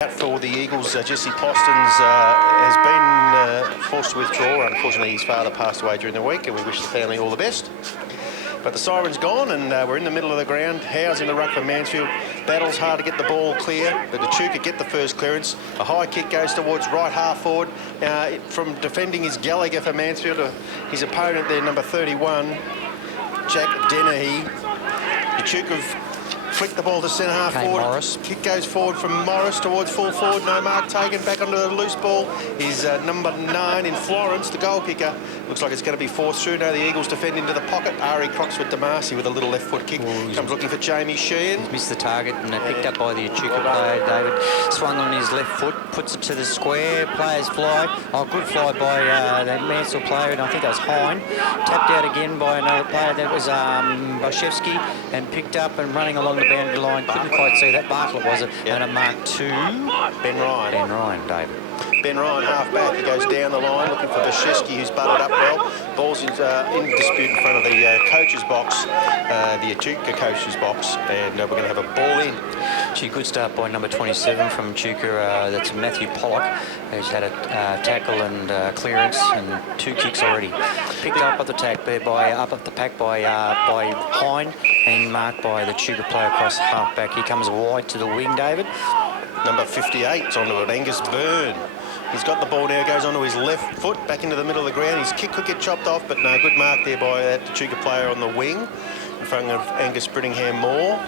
Out for the Eagles, Jesse Postons has been forced to withdraw. Unfortunately, his father passed away during the week, and we wish the family all the best. But the siren's gone, and we're in the middle of the ground. Howe's in the ruck for Mansfield. Battles hard to get the ball clear, but Echuca get the first clearance. A high kick goes towards right half forward. From defending is Gallagher for Mansfield. His opponent there, number 31, Jack Dennehy. Echuca flick the ball to centre half forward. Morris. Kick goes forward from Morris towards full forward. No mark taken. Back onto the loose ball is number 9 in Florence, the goal kicker. Looks like it's going to be forced through. Now the Eagles defend into the pocket. Ari Croxford Damasi with a little left foot kick. Comes looking for Jamie Sheehan. He's missed the target and they picked up by the Echuca player, David. Swung on his left foot, puts it to the square. Players fly. Oh, good fly by the Mansfield player, and I think that was Hine. Tapped out again by another player. That was Boszewski, and picked up and running along the boundary line. Couldn't quite see that. Bartlett was it. Yep. And a mark to Ben Ryan. Ben Ryan, David. Ben Ryan, half back, he goes down the line looking for Boszewski, who's butted up well. Ball's in dispute in front of the coach's box, the Echuca coach's box, and we're going to have a ball in. Gee, good start by number 27 from Echuca. That's Matthew Pollock, who's had a tackle and clearance and 2 kicks already. Picked up at the pack by Hine, and marked by the Echuca player across half back. He comes wide to the wing, David. Number 58's onto it, Angus Byrne. He's got the ball now, goes onto his left foot, back into the middle of the ground. His kick could get chopped off, but no, good mark there by that Echuca player on the wing in front of Angus Brittingham-Moore.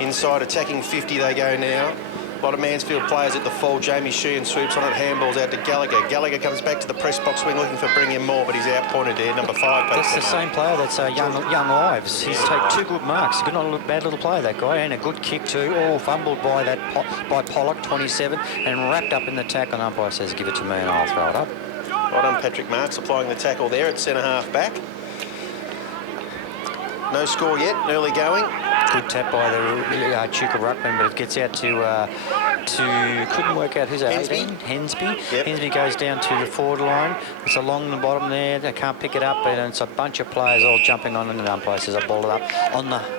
Inside attacking 50 they go now. A lot of Mansfield players at the fall. Jamie Sheehan sweeps on it, handballs out to Gallagher. Gallagher comes back to the press box wing looking for Brittingham-Moore, but he's outpointed there, number 5. That's the same player, that's young Ives. He's taken 2 good marks. Good, not a bad little player, that guy, and a good kick too. All fumbled by by Pollock, 27, and wrapped up in the tackle. And umpire says, give it to me and I'll throw it up. Well done, Patrick Marks, applying the tackle there at centre half back. No score yet, early going. Good tap by the Echuca ruckman, but it gets out to couldn't work out who's at 18. Hensby. Yep. Hensby goes down to the forward line. It's along the bottom there. They can't pick it up, and it's a bunch of players all jumping on, and the umpire says I ball it up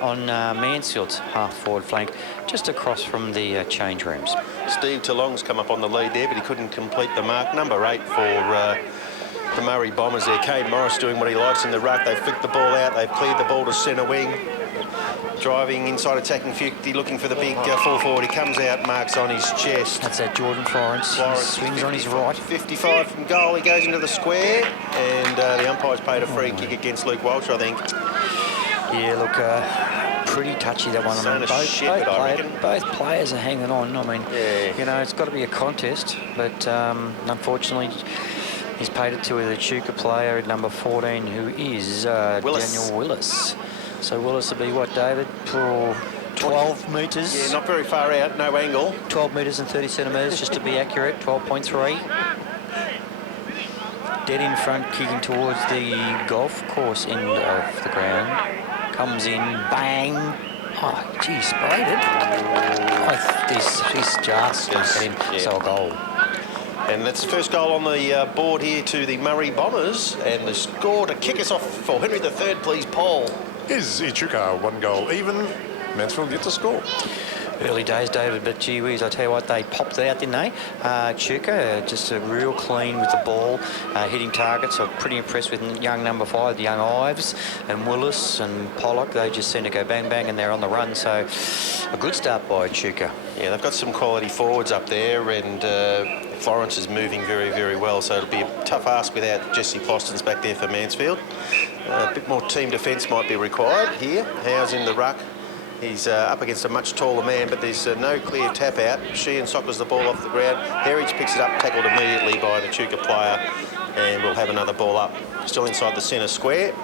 on Mansfield's half forward flank, just across from the change rooms. Steve Talong's come up on the lead there, but he couldn't complete the mark. Number 8 for the Murray Bombers there. Kane Morris doing what he likes in the ruck. They've flicked the ball out. They've cleared the ball to centre wing. Driving inside, attacking 50, looking for the big full forward. He comes out, marks on his chest. That's that Jordan Florence. He swings on his right. 55 from goal. He goes into the square, and the umpire's paid a free kick against Luke Walsh, I think. Yeah, look, pretty touchy, that one. I mean, both players are hanging on. I mean, yeah. You know, it's got to be a contest, but unfortunately, he's paid it to the Echuca player at number 14, who is Daniel Willis. So Willis will be what, David? 12 metres. Yeah, not very far out, no angle. 12 metres and 30 centimetres, just to be accurate, 12.3. Dead in front, kicking towards the golf course end of the ground. Comes in, bang. Oh, gee, sprayed it. Oh, he's just going to get him. Yeah. So a goal. And that's the first goal on the board here to the Murray Bombers. And the score to kick us off for Henry III, please, Paul. Is Echuca 1 goal even? Mansfield gets a score. Early days, David, but gee whiz, I tell you what, they popped out, didn't they? Echuca, just a real clean with the ball, hitting targets. I'm pretty impressed with young number 5, the young Ives, and Willis and Pollock. They just seem to go bang, bang, and they're on the run. So a good start by Echuca. Yeah, they've got some quality forwards up there, and Florence is moving very, very well. So it'll be a tough ask without Jesse Postons back there for Mansfield. A bit more team defence might be required here. Howe's in the ruck. He's up against a much taller man, but there's no clear tap out. Sheehan sockers the ball off the ground. Heritage picks it up, tackled immediately by an Echuca player, and we'll have another ball up. Still inside the centre square.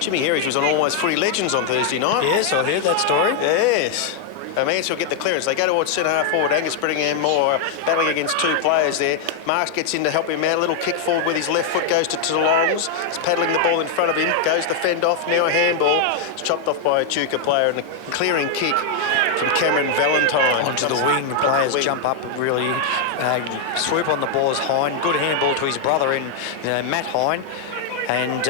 Jimmy Heritage was on Almost Footy Legends on Thursday night. Yes, I heard that story. Yes. Mansfield get the clearance. They go towards centre half forward. Angus Brittingham-Moore battling against 2 players there. Marks gets in to help him out. A little kick forward with his left foot goes to Talongs. He's paddling the ball in front of him. Goes the fend off. Now a handball. It's chopped off by a Echuca player, and a clearing kick from Cameron Valentine. Onto the wing. The players jump up, really swoop on the ball as Hine. Good handball to his brother in Matt Hine. And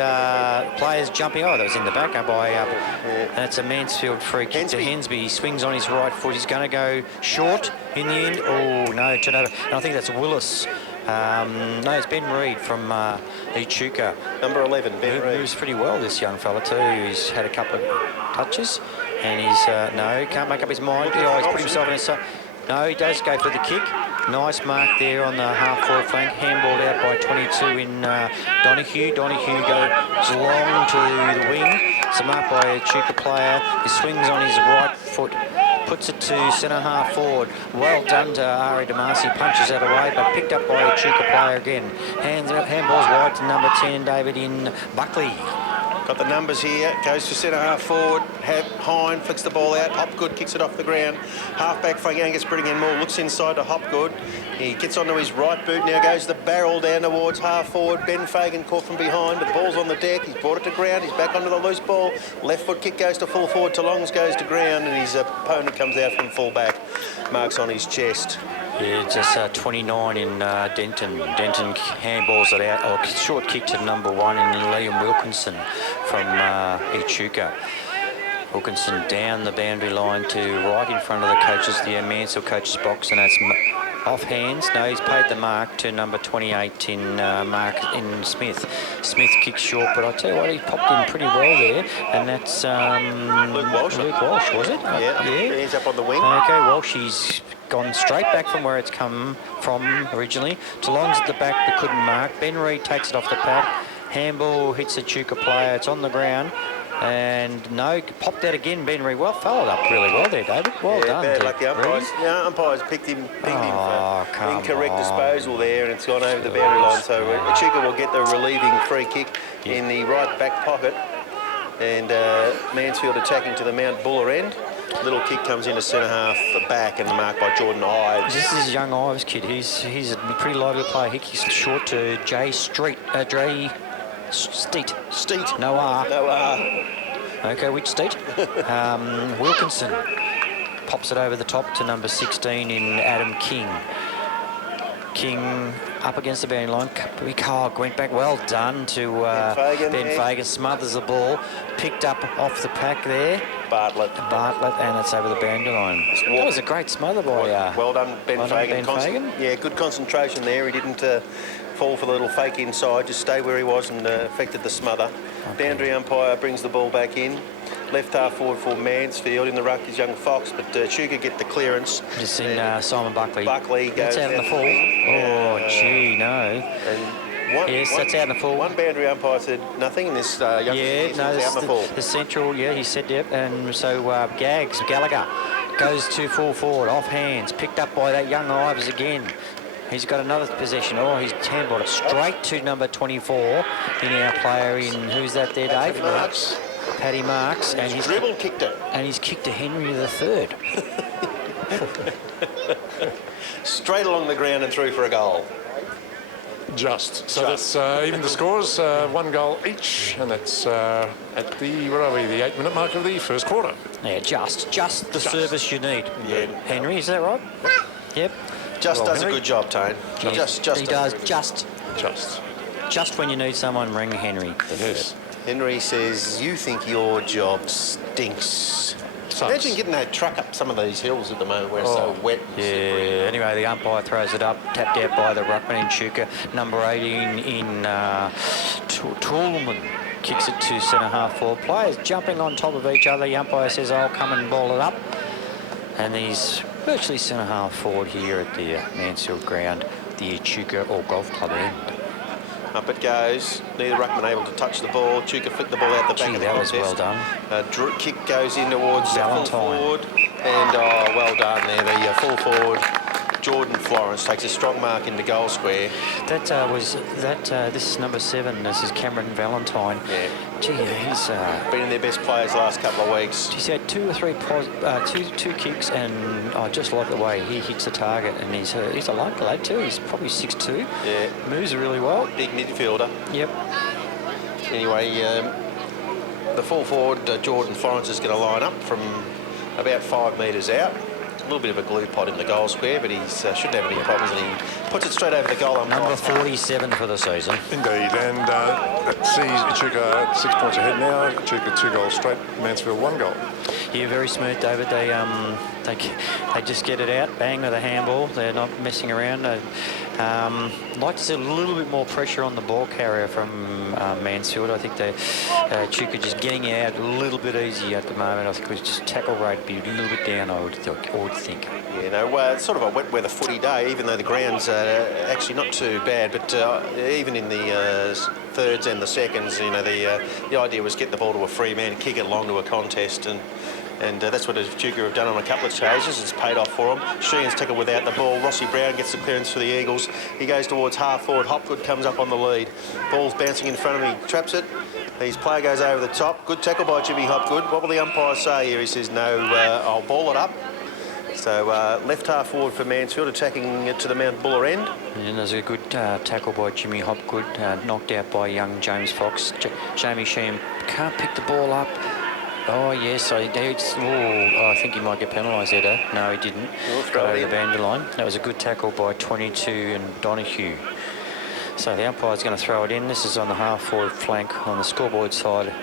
players jumping. Oh, that was in the back by. And it's a Mansfield free kick to Hensby. He swings on his right foot. He's going to go short in the end. Oh, no, turnover. And I think that's Willis. No, it's Ben Reid from Echuca. Number 11, Ben Reid. Moves pretty well, this young fella too. He's had a couple of touches. And he's, no, can't make up his mind. Oh, he's put himself in a... No, he does go for the kick. Nice mark there on the half-forward flank. Handballed out by 22 in Donahue. Donahue goes long to the wing. It's a mark by a Echuca player. He swings on his right foot. Puts it to centre-half forward. Well done to Ari Damasi. Punches it away, but picked up by a Echuca player again. Handballs wide to number 10, David, in Buckley. Got the numbers here. Goes to centre-half forward. Hine flicks the ball out. Hopgood kicks it off the ground. Half-back flank, Angus Brittingham Moore looks inside to Hopgood. He gets onto his right boot. Now goes the barrel down towards half-forward. Ben Fagan caught from behind. The ball's on the deck. He's brought it to ground. He's back onto the loose ball. Left foot kick goes to full forward. Talongs goes to ground, and his opponent comes out from full-back. Marks on his chest. Yeah, just 29 in Denton. Denton handballs it out, or short kick to number 1 in Liam Wilkinson from Echuca. Wilkinson down the boundary line to right in front of the coaches, the Mansfield coaches box, and that's off hands. No, he's paid the mark to number 28 in Mark in Smith. Smith kicks short, but I tell you what, he popped in pretty well there, and that's Luke Walsh. Luke Walsh, was it? Yeah. He's up on the wing. Okay, Walsh, he's gone straight back from where it's come from originally. Talongs at the back, but couldn't mark. Ben Reid takes it off the pad. Handball hits a Echuca player. It's on the ground. And no, popped out again, Ben Reid. Well, followed up really well there, David. Well done. Bad luck, the umpires. Yeah, umpires pinged him for incorrect disposal there, and it's gone over the boundary line. So Echuca will get the relieving free kick in the right back pocket. And Mansfield attacking to the Mount Buller end. Little kick comes into centre-half back, and the mark by Jordan Ives. This is young Ives kid. He's a pretty lively player. He kicks short to Jay Street. Steet. No R. Okay, which Steet? Wilkinson pops it over the top to number 16 in Adam King. King up against the boundary line. Went back. Well done to Ben Fagan. Smothers the ball. Picked up off the pack there. Bartlett, and it's over the boundary line. That was a great smother by... well done, Ben Fagan. Yeah, good concentration there. He didn't fall for the little fake inside. Just stay where he was and affected the smother. Okay. Boundary umpire brings the ball back in. Left half forward for Mansfield. In the ruck is young Fox, but Echuca get the clearance. Just in Simon Buckley. Buckley goes out in the full. Oh, gee, no. And that's out in the full. One boundary umpire said nothing, and this young out in the full. The central, he said yep. And so Gallagher goes to full forward, off hands, picked up by that young Ives again. He's got another possession. Oh, he's handballed it straight to number 24 in our player in, who's that there, Dave? Paddy Marks. And he's dribble kicked it. And he's kicked to Henry the third. Straight along the ground and through for a goal. So that's even the scores, 1 goal each, and that's at the, the 8-minute mark of the first quarter. Yeah, just the service you need. Yeah. Henry, is that right? Yep. Does Henry. A good job, Tone. Yes. He does just when you need someone, ring Henry. It is. Henry says, you think your job stinks. Imagine getting that truck up some of these hills at the moment where it's so wet. Yeah, anyway, the umpire throws it up, tapped out by the ruckman in Echuca. Number 18 in Toolman kicks it to centre-half forward. Players jumping on top of each other. The umpire says, I'll come and ball it up. And he's virtually centre-half forward here at the Mansfield ground, the Echuca or Golf Club end. Up it goes. Neither ruckman able to touch the ball. Echuca flicked the ball out the back of the contest. That was well done. Kick goes in towards the full forward. And well done there. The full forward, Jordan Florence, takes a strong mark into goal square. This is number 7. This is Cameron Valentine. Yeah. Gee, he's been in their best players the last couple of weeks. He's had 2 or 3 two kicks, and I just like the way he hits the target. And he's a light lad too. He's probably 6'2". Yeah. Moves really well. Big midfielder. Yep. Anyway, the full forward, Jordan Florence, is going to line up from about 5 metres out. little bit of a glue pot in the goal square, but he shouldn't have any problems, and he puts it straight over the goal. Number 47 for the season. Indeed, and that sees Echuca 6 points ahead now. Echuca 2 goals straight, Mansfield 1 goal. Yeah, very smooth, David. They just get it out, bang with a handball. They're not messing around. Like to see a little bit more pressure on the ball carrier from Mansfield. I think Echuca just getting out a little bit easy at the moment. I think it was just tackle rate be a little bit down, I would think. Yeah, no, it's sort of a wet weather footy day, even though the ground's actually not too bad, but even in the thirds and the seconds, you know, the idea was get the ball to a free man, kick it along to a contest, and that's what Echuca have done on a couple of occasions. It's paid off for them. Sheehan's tackled without the ball. Rossi Brown gets the clearance for the Eagles. He goes towards half forward. Hopgood comes up on the lead. Ball's bouncing in front of him. He traps it. His player goes over the top. Good tackle by Jimmy Hopgood. What will the umpire say here? He says, no, I'll ball it up. So left half forward for Mansfield, attacking it to the Mount Buller end. And there's a good tackle by Jimmy Hopgood, knocked out by young James Fox. Jamie Sheehan can't pick the ball up. Oh, yes, I think he might get penalised there, though. No, he didn't. Got over the boundary line. That was a good tackle by 22 and Donahue. So the umpire's going to throw it in. This is on the half-forward flank on the scoreboard side.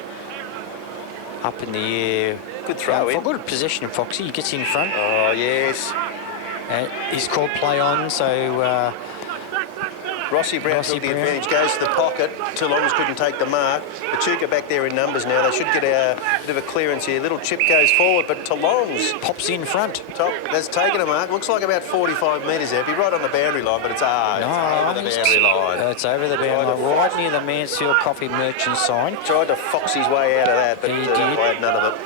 Up in the air. Good throw in. Good possession of Foxy. He gets in front. Oh, yes. He's called play on, so... Rossi Brown took the advantage, goes to the pocket. Toulon's couldn't take the mark. Echuca back there in numbers now. They should get a bit of a clearance here. Little chip goes forward, but Toulon's pops in front. Top has taken a mark. Looks like about 45 metres there. Be right on the boundary line, but it's over the boundary line. It's over the boundary line, right near the Mansfield Coffee Merchant sign. Tried to fox his way out of that, but he had none of it.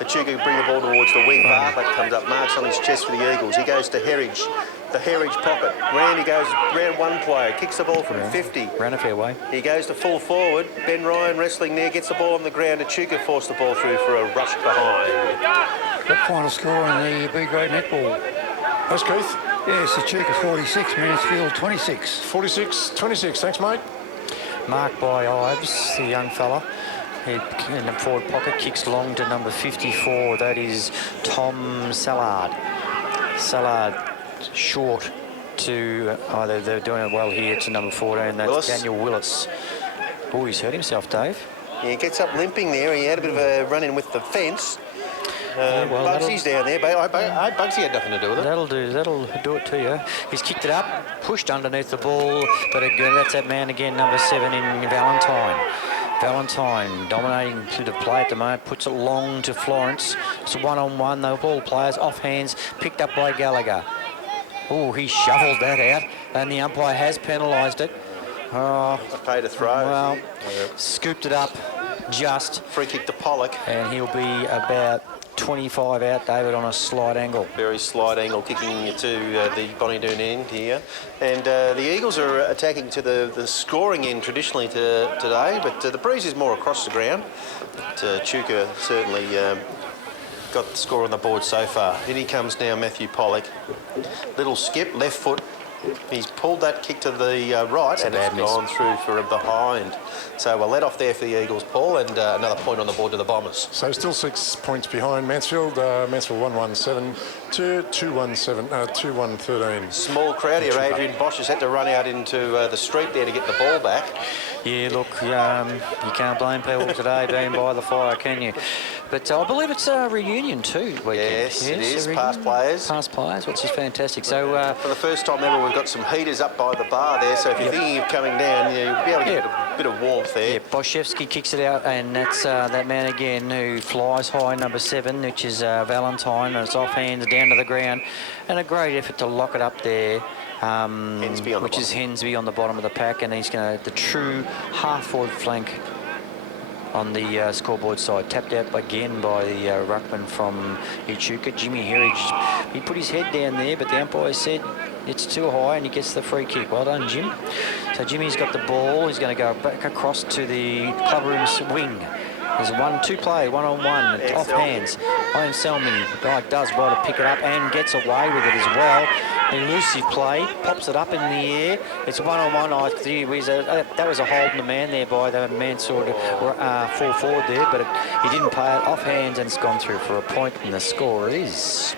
Echuca bring the ball towards the wing. Bartlett comes up, marks on his chest for the Eagles. He goes to Herridge. The Herridge pocket. Randy goes round one player, kicks the ball from 50. Ran a fair way. He goes to full forward. Ben Ryan wrestling there, gets the ball on the ground. Echuca forced the ball through for a rush behind. The final score in the B-grade netball. That's Keith. Yes, Echuca 46, Mansfield 26. 46-26, thanks mate. Marked by Ives, the young fella. He in the forward pocket, kicks long to number 54. That is Tom Sallard. Sallard short to, they're doing it well here, to number 14. That's Willis. Daniel Willis. Oh, he's hurt himself, Dave. Yeah, he gets up limping there. He had a bit of a run-in with the fence. Well, Bugsy's down there, but Bugsy had nothing to do with it. That'll do it to you. He's kicked it up, pushed underneath the ball, but again, that's that man again, number 7 in Valentine. Valentine dominating to the play at the moment, puts it long to Florence. It's a one-on-one, the ball players off hands, picked up by Gallagher. Oh, he shoveled that out, and the umpire has penalised it. Oh, paid a throw. Well, scooped it up just. Free kick to Pollock. And he'll be about 25 out, David, on a slight angle. Very slight angle, kicking it to the Bonnie-Doon end here. And the Eagles are attacking to the scoring end traditionally today, but the breeze is more across the ground. But Echuca certainly got the score on the board so far. In he comes now, Matthew Pollock. Little skip, left foot. He's pulled that kick to the right, and it's gone through for a behind. So we'll let off there for the Eagles, Paul, and another point on the board to the Bombers. So still 6 points behind Mansfield. Mansfield 1-1-7 to 2-1-13. Small crowd here. Adrian Bosch has had to run out into the street there to get the ball back. Yeah, look, you can't blame people today being by the fire, can you? But I believe it's a reunion too weekend. Yes, it is. Past players. Past players, which is fantastic. So for the first time ever, we've got some heaters up by the bar there. So if you're thinking of coming down, you'll be able to get a bit of warmth there. Yeah, Boschewski kicks it out, and that's that man again who flies high, number 7, which is Valentine, and it's off hands down to the ground, and a great effort to lock it up there. Which is Hensby on the bottom of the pack, and he's going to the true half-forward flank on the scoreboard side. Tapped out again by the ruckman from Echuca, Jimmy Herridge. He put his head down there, but the umpire said it's too high, and he gets the free kick. Well done, Jim. So Jimmy's got the ball. He's going to go back across to the clubroom's wing. There's two play, one-on-one, off hands. Ian Selman, guy does well to pick it up and gets away with it as well. Elusive play, pops it up in the air. It's one-on-one. That was a holding the man there by the Mansfield full forward there, but he didn't pay it off hands, and it's gone through for a point, and the score is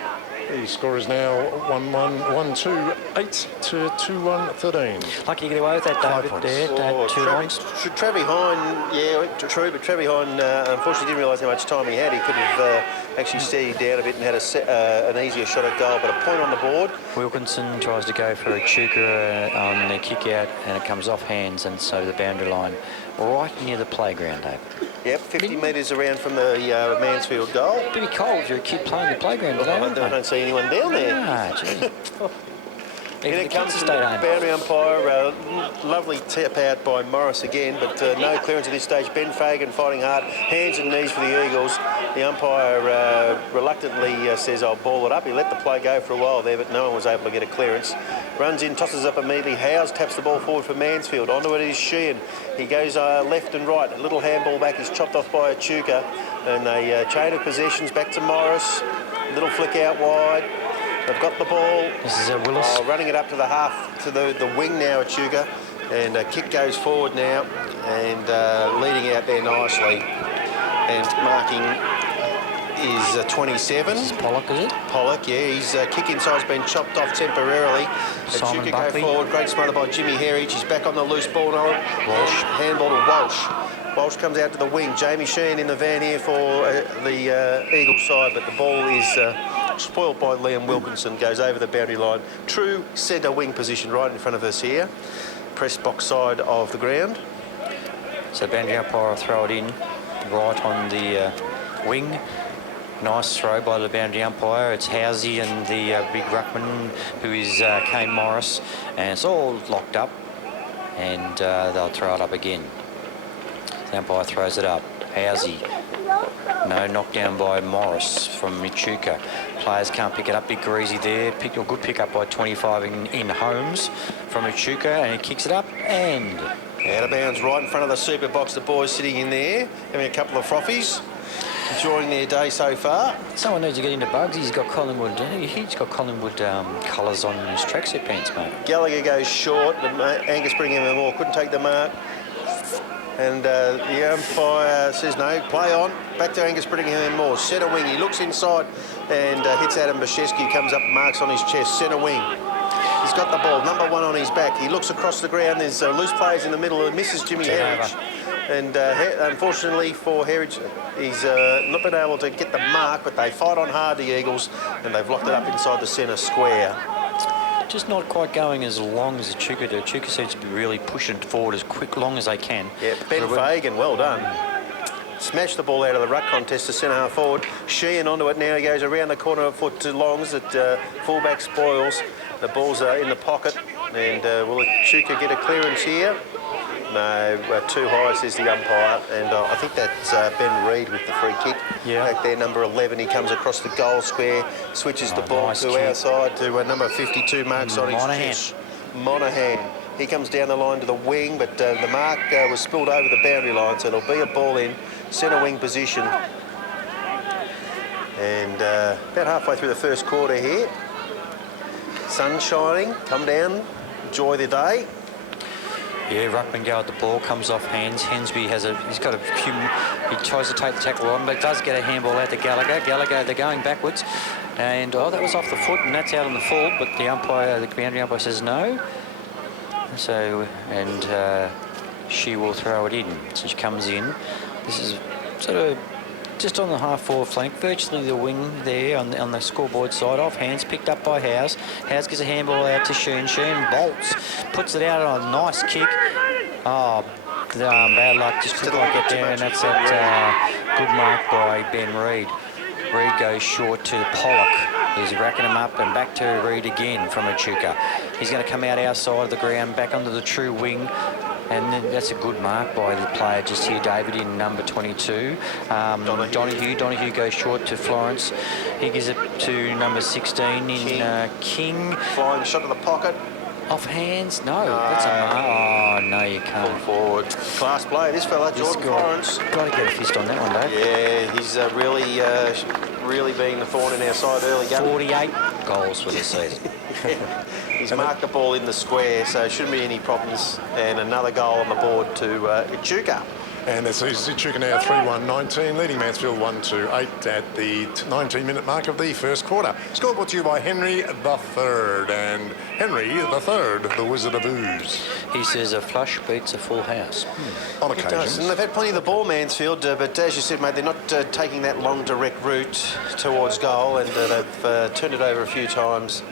The score is now 1-2-8 to 2-1-13. Lucky to get away with that, David. There, two lines. Travis Hine, yeah, true, but Travis Hine unfortunately didn't realise how much time he had. He could have actually steadied down a bit and had an easier shot at goal, but a point on the board. Wilkinson tries to go for Echuca on the kick out, and it comes off hands, and so the boundary line right near the playground, David. Yep, 50 metres around from the Mansfield goal. Pretty cold if you're a kid playing the playground today, I don't see anyone down there. Ah, gee. Here it comes from the boundary umpire. Lovely tap out by Morris again, but no clearance at this stage. Ben Fagan fighting hard, hands and knees for the Eagles. The umpire reluctantly says, I'll ball it up. He let the play go for a while there, but no one was able to get a clearance. Runs in, tosses up immediately. Howes taps the ball forward for Mansfield. Onto it is Sheehan. He goes left and right. A little handball back is chopped off by Echuca. And a chain of possessions back to Morris. Little flick out wide. They've got the ball. This is Willis. Running it up to the half, to the wing now, Echuca. And a kick goes forward now. And leading out there nicely. And marking is 27. This is Pollock, is it? Pollock, yeah. His kick inside's been chopped off temporarily. Simon Echuca Buckley. go forward. Great smother by Jimmy Herridge. He's back on the loose ball now. Walsh. Handball to Walsh. Walsh comes out to the wing. Jamie Sheehan in the van here for the Eagles side, but the ball is spoilt by Liam Wilkinson. Goes over the boundary line. True centre wing position right in front of us here. Press box side of the ground. So boundary umpire will throw it in right on the wing. Nice throw by the boundary umpire. It's Housey and the big ruckman, who is Kane Morris, and it's all locked up, and they'll throw it up again. The umpire throws it up. Housey. No, knockdown by Morris from Echuca. Players can't pick it up. Big greasy there. Good pick up by 25 in Holmes from Echuca, and he kicks it up and out of bounds right in front of the super box. The boys sitting in there having a couple of frothies, enjoying their day so far. Someone needs to get into Bugs. He's got Collingwood. He's got Collingwood colours on his tracksuit pants, mate. Gallagher goes short, but Angus Brigham Moore couldn't take the mark. And the umpire says no, play on. Back to Angus Brigham Moore, centre wing. He looks inside and hits Adam Bashesky, comes up and marks on his chest, centre wing. He's got the ball, number one on his back. He looks across the ground. There's loose players in the middle and misses Jimmy Herridge. And unfortunately for Herridge, he's not been able to get the mark, but they fight on hard, the Eagles, and they've locked it up inside the centre square. Just not quite going as long as Echuca do. Echuca seems to be really pushing it forward as long as they can. Yeah, Ben Fagan, well done. Smashed the ball out of the ruck contest to centre half forward. Sheehan onto it now. He goes around the corner of foot to Longs at fullback spoils. The ball's in the pocket. And will Echuca get a clearance here? No, too high, says the umpire. And I think that's Ben Reid with the free kick. Yeah. Back there, number 11. He comes across the goal square, switches the ball nice to kick. our side to number 52, marks on his chest. Monahan. He comes down the line to the wing, but the mark was spilled over the boundary line, so there'll be a ball in centre wing position. And about halfway through the first quarter here. Sun shining, come down, enjoy the day. Yeah, ruckman go at the ball, comes off hands. Hensby he's got a few, he tries to take the tackle on, but does get a handball out to Gallagher. Gallagher, they're going backwards. And, that was off the foot, and that's out on the full, but the boundary umpire says no. So, and she will throw it in. So she comes in. This is sort of just on the half-forward flank, virtually the wing there on the scoreboard side. Off hands, picked up by Howes. Howes gets a handball out to Sheehan. Sheehan bolts, puts it out on a nice kick. Oh, bad luck, just couldn't quite get there, and that's that good mark by Ben Reid. Reid goes short to Pollock. He's racking him up and back to Reid again from Echuca. He's going to come out our side of the ground, back onto the true wing. And then that's a good mark by the player just here, David, in number 22. Donahue goes short to Florence. He gives it to number 16 in King. Flying shot to the pocket. Off hands? No, that's a mark. Oh, no, you can't. Pull forward. Class player, this fella, Jordan Florence. Got to get a fist on that one, Dave. Yeah, he's really been the thorn in our side early going. 48 goals for the season. He's marked the ball in the square, so shouldn't be any problems. And another goal on the board to Echuca. And this is Echuca now 3-1-19, leading Mansfield 1-8 at the 19-minute mark of the first quarter. Score brought to you by Henry the Third. And Henry the Third, the Wizard of Ooze. He says a flush beats a full house. On It does, occasion. and they've had plenty of the ball, Mansfield, but as you said, mate, they're not taking that long direct route towards goal, and they've turned it over a few times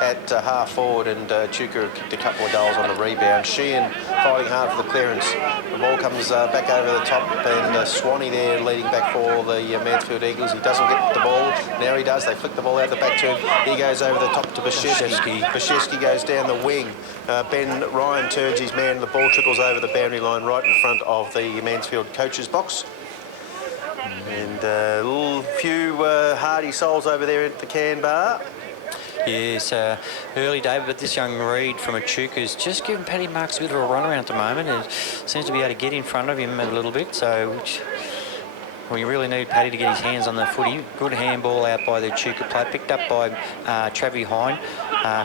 at half forward, and Echuca kicked a couple of goals on the rebound. Sheehan fighting hard for the clearance. The ball comes back over the top, and Swanee there leading back for the Mansfield Eagles. He doesn't get the ball. Now he does. They flick the ball out the back to him. He goes over the top to Bashevsky. Bashevsky goes down the wing. Ben Ryan turns his man. The ball trickles over the boundary line right in front of the Mansfield coach's box. And a little few hardy souls over there at the can bar. Yes, early David, but this young Reed from Echuca is just giving Paddy Marks a bit of a run around at the moment, and seems to be able to get in front of him a little bit. So, we really need Paddy to get his hands on the footy. Good handball out by the Echuca player, picked up by Travis Hine.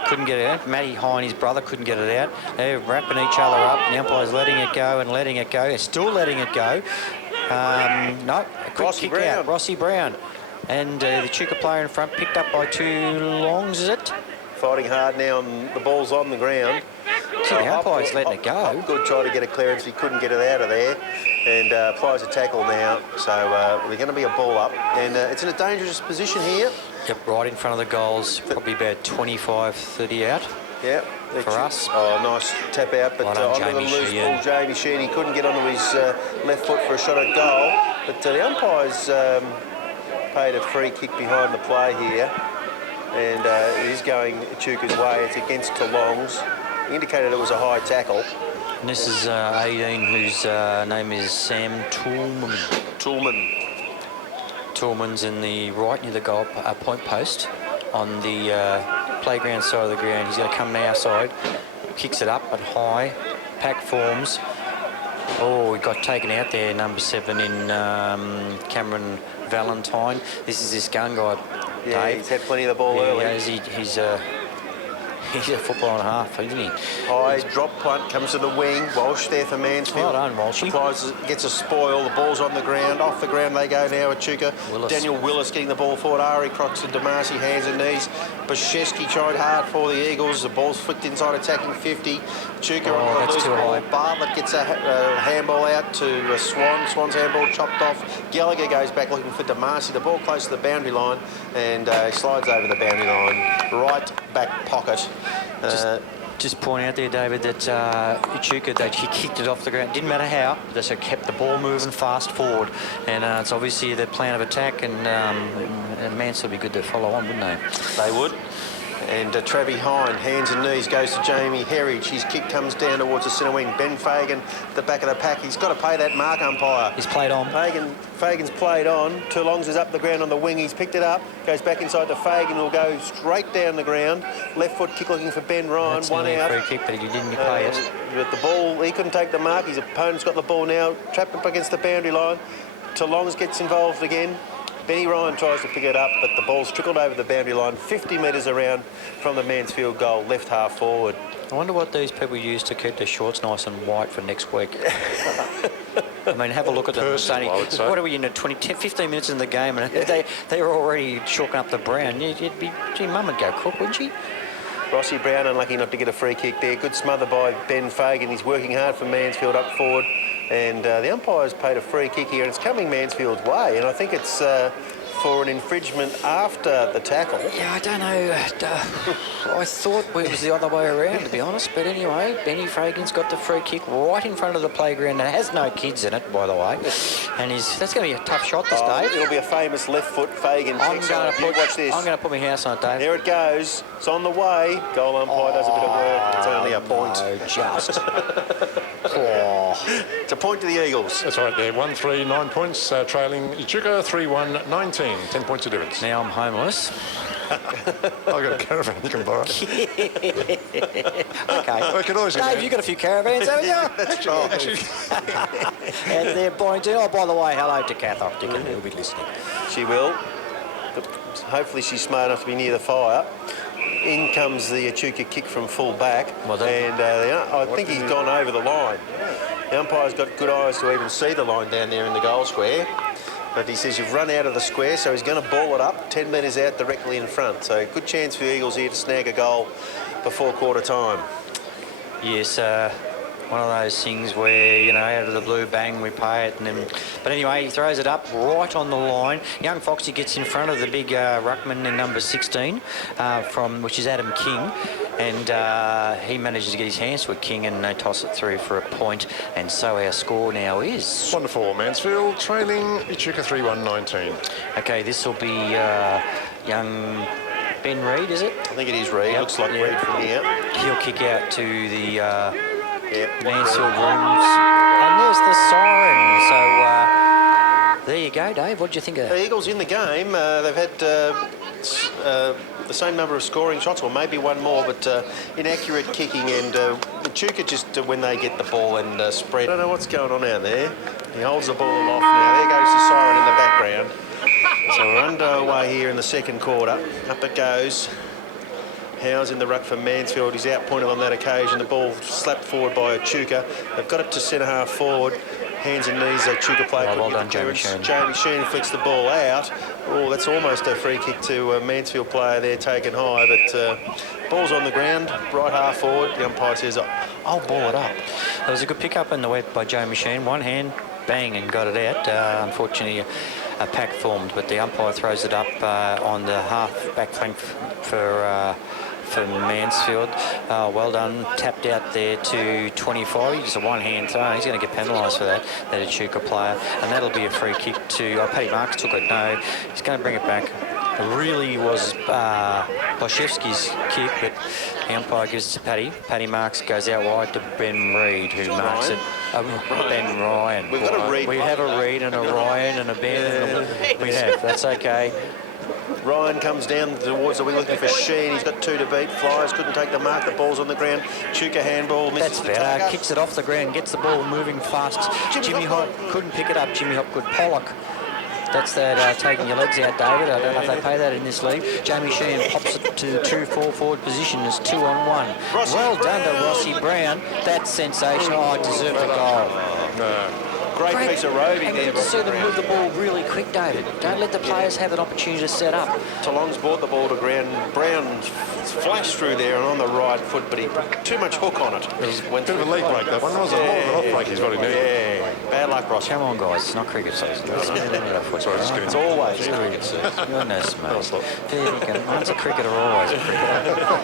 Couldn't get it out. Matty Hine, his brother, couldn't get it out. They're wrapping each other up. The umpire's letting it go and letting it go. They're still letting it go. No, a quick Rossi kick Brown. out. Rossi Brown. And the Echuca player in front picked up by two longs, is it? Fighting hard now, and the ball's on the ground. See, the umpire's letting it go. Good try to get a clearance. He couldn't get it out of there, and applies a tackle now. So they're going to be a ball up, and it's in a dangerous position here. Yep, right in front of the goals, probably about 25, 30 out. Yeah, for us. Oh, nice tap out, but Well done, onto the Jamie loose Sheehan. ball, Jamie Sheehan. He couldn't get onto his left foot for a shot at goal, but the umpire's paid a free kick behind the play here, and it is going Echuca's way. It's against Toulongs. Indicated it was a high tackle. And this is 18, whose name is Sam Toolman. Toolman's in the right near the goal point post on the playground side of the ground. He's going to come to our side, kicks it up and high, pack forms. Oh, he got taken out there, number 7 in Cameron Valentine. This is this gun guy, Yeah, Dave. he's had plenty of the ball Yeah, early. he's a football and a half, isn't he? High drop punt comes to the wing. Walsh there for Mansfield. Well done, Walshy. Gets a spoil. The ball's on the ground. Off the ground they go now. Echuca. Willis. Daniel Willis getting the ball forward. Ari Crocs and Damasi, hands and knees. Bashevsky tried hard for the Eagles. The ball's flicked inside, attacking 50. Echuca on the that's loose too ball. high. Bartlett gets a handball out to Swan. Swan's handball chopped off. Gallagher goes back looking for Damasi. The ball close to the boundary line, and slides over the boundary line. Right back pocket. Just point out there, David, that Echuca, he kicked it off the ground. Didn't matter how, they just kept the ball moving fast forward. And it's obviously their plan of attack, and Mansfield would be good to follow on, wouldn't they? They would. And Travis Hine, hands and knees, goes to Jamie Herridge. His kick comes down towards the centre wing. Ben Fagan, the back of the pack. He's got to pay that mark, umpire. He's played on. Fagan's played on. Toulongs is up the ground on the wing. He's picked it up, goes back inside to Fagan. Will go straight down the ground. Left foot kick looking for Ben Ryan. That's one nearly out. a free kick, but he didn't play it. But the ball, he couldn't take the mark. His opponent's got the ball now, trapped up against the boundary line. Toulongs gets involved again. Benny Ryan tries to pick it up, but the ball's trickled over the boundary line, 50 metres around from the Mansfield goal, left half forward. I wonder what these people use to keep their shorts nice and white for next week. I mean, have a look at them. Personal, I would say. What are we in at 15 minutes in the game, and they're already chalking up the brown. You'd be, gee, mum would go cook, wouldn't she? Rossi Brown unlucky not to get a free kick there. Good smother by Ben Fagan. He's working hard for Mansfield up forward. And the umpire's paid a free kick here, and it's coming Mansfield's way. And I think it's for an infringement after the tackle. Yeah, I don't know. I thought it was the other way around, to be honest. But anyway, Benny Fagan's got the free kick right in front of the playground. It has no kids in it, by the way. And that's going to be a tough shot this day. It'll be a famous left foot Fagan. Watch this. I'm going to put my house on it, Dave. There it goes. It's on the way. Goal umpire does a bit of work. It's only a point. No, just. It's a point to the Eagles. That's right there. 1-3, 9 points, trailing Echuca 3-1-19. 10 points of difference. Now I'm homeless. I've got a caravan you can borrow. Okay. I could always Dave, you've got a few caravans, haven't you? That's right. And they're pointing. Oh, by the way, hello to Kath Optic, and he'll be listening. She will. Hopefully she's smart enough to be near the fire. In comes the Echuca kick from full back. Well, and I think he's gone over the line. The umpire's got good eyes to even see the line down there in the goal square. But he says you've run out of the square, so he's going to ball it up 10 metres out directly in front. So good chance for the Eagles here to snag a goal before quarter time. Yes, one of those things where, you know, out of the blue, bang, we pay it. And then, but anyway, he throws it up right on the line. Young Foxy gets in front of the big ruckman in number 16, which is Adam King. And he manages to get his hands to a King, and they toss it through for a point. And so our score now is 1-4 Mansfield, trailing Echuca 3-1-19. Okay, this will be young Ben Reid, is it? I think it is Reid. Yep. Looks like Reid from here. He'll kick out to the Yep. Mansfield rooms. And there's the siren. So there you go, Dave. What do you think of that? The Eagles in the game. They've had the same number of scoring shots, or maybe one more, but inaccurate kicking, and Echuca just when they get the ball and spread. I don't know what's going on out there. He holds the ball aloft now. There goes the siren in the background. So we're underway here in the second quarter. Up it goes. Howes in the ruck for Mansfield. He's outpointed on that occasion. The ball slapped forward by Echuca. They've got it to centre half forward. Hands and knees, Echuca player. Well done, Jamie Sheen. Jamie Sheen flicks the ball out. Oh, that's almost a free kick to a Mansfield player there, taken high. But ball's on the ground, right half forward. The umpire says, I'll ball it up. There was a good pick up in the wet by Jamie Sheen. One hand, bang, and got it out. Unfortunately, a pack formed, but the umpire throws it up on the half back flank for Mansfield. Well done. Tapped out there to 25. Just a one-hand throw. He's going to get penalised for that Echuca player. And that'll be a free kick to... Paddy Marks took it. No, he's going to bring it back. It really was Boszewski's kick, but the umpire gives it to Paddy. Paddy Marks goes out wide to Ben Reid, who marks it. Ben Ryan. We've got a Reid. We have a Reid and a Ryan and a Ben. We have. That's okay. Ryan comes down towards the wing looking for Sheen. He's got two to beat. Flyers couldn't take the mark. The ball's on the ground. Echuca handball. Misses That's the better. target. Kicks it off the ground. Gets the ball moving fast. Jimmy Hop couldn't pick it up. Jimmy Hop could. Pollock. That's that taking your legs out, David. I don't know if they pay that in this league. Jamie Sheen pops it to the 2-4 forward position as 2-on-1. Well done to Rossi Brown. That's sensational. I deserve a goal. Great piece of roving and there. you can see them move the ball really quick, David. Don't let the players have an opportunity to set up. Toulong's brought the ball to ground. Brown flashed through there and on the right foot, but he put too much hook on it. It was a bit of a leg break, that one. It was a off break he's got in there. Yeah, bad luck, Ross. Come on, guys. It's not cricket season. It's always cricket season. Goodness, mate. There you go. Once a cricketer, always a cricketer.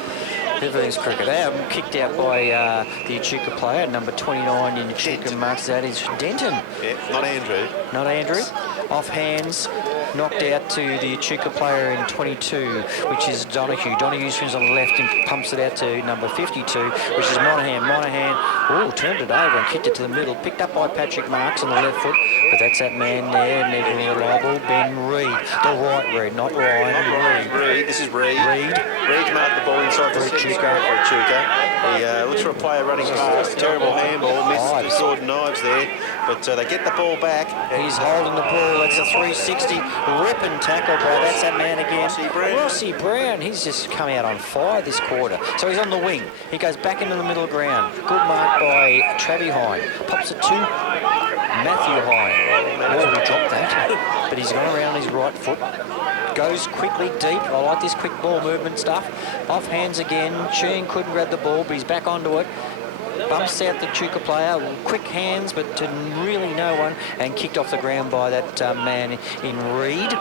Everything's cricket. Kicked out by the Echuca player, number 29 in Echuca marks that is Denton. Yeah, not Andrew. Not Andrew. Off hands, knocked out to the Echuca player in 22, which is Donahue. Donahue swings on the left and pumps it out to number 52, which is Monahan. Monahan, turned it over and kicked it to the middle. Picked up by Patrick Marks on the left foot, but that's that man there, never reliable, Ben Reid. The right Reid, not Ryan. Reid. This is Reid. Reid. Reid's marked the ball inside the Echuca. He looks for a player running past. Terrible handball. Missed Jordan Knives there, but they get the ball back. He's holding the ball. That's a 360 ripping tackle by that's that man again. Rossi Brown. He's just come out on fire this quarter. So he's on the wing. He goes back into the middle ground. Good mark by Travis Hine. Pops it to Matthew Hine. Oh, he dropped that, but he's gone around his right foot. Goes quickly deep. I like this quick ball movement stuff. Off hands again. Sheen couldn't grab the ball, but he's back onto it. Bumps out the Echuca player. Quick hands, but to really no one. And kicked off the ground by that man in Reid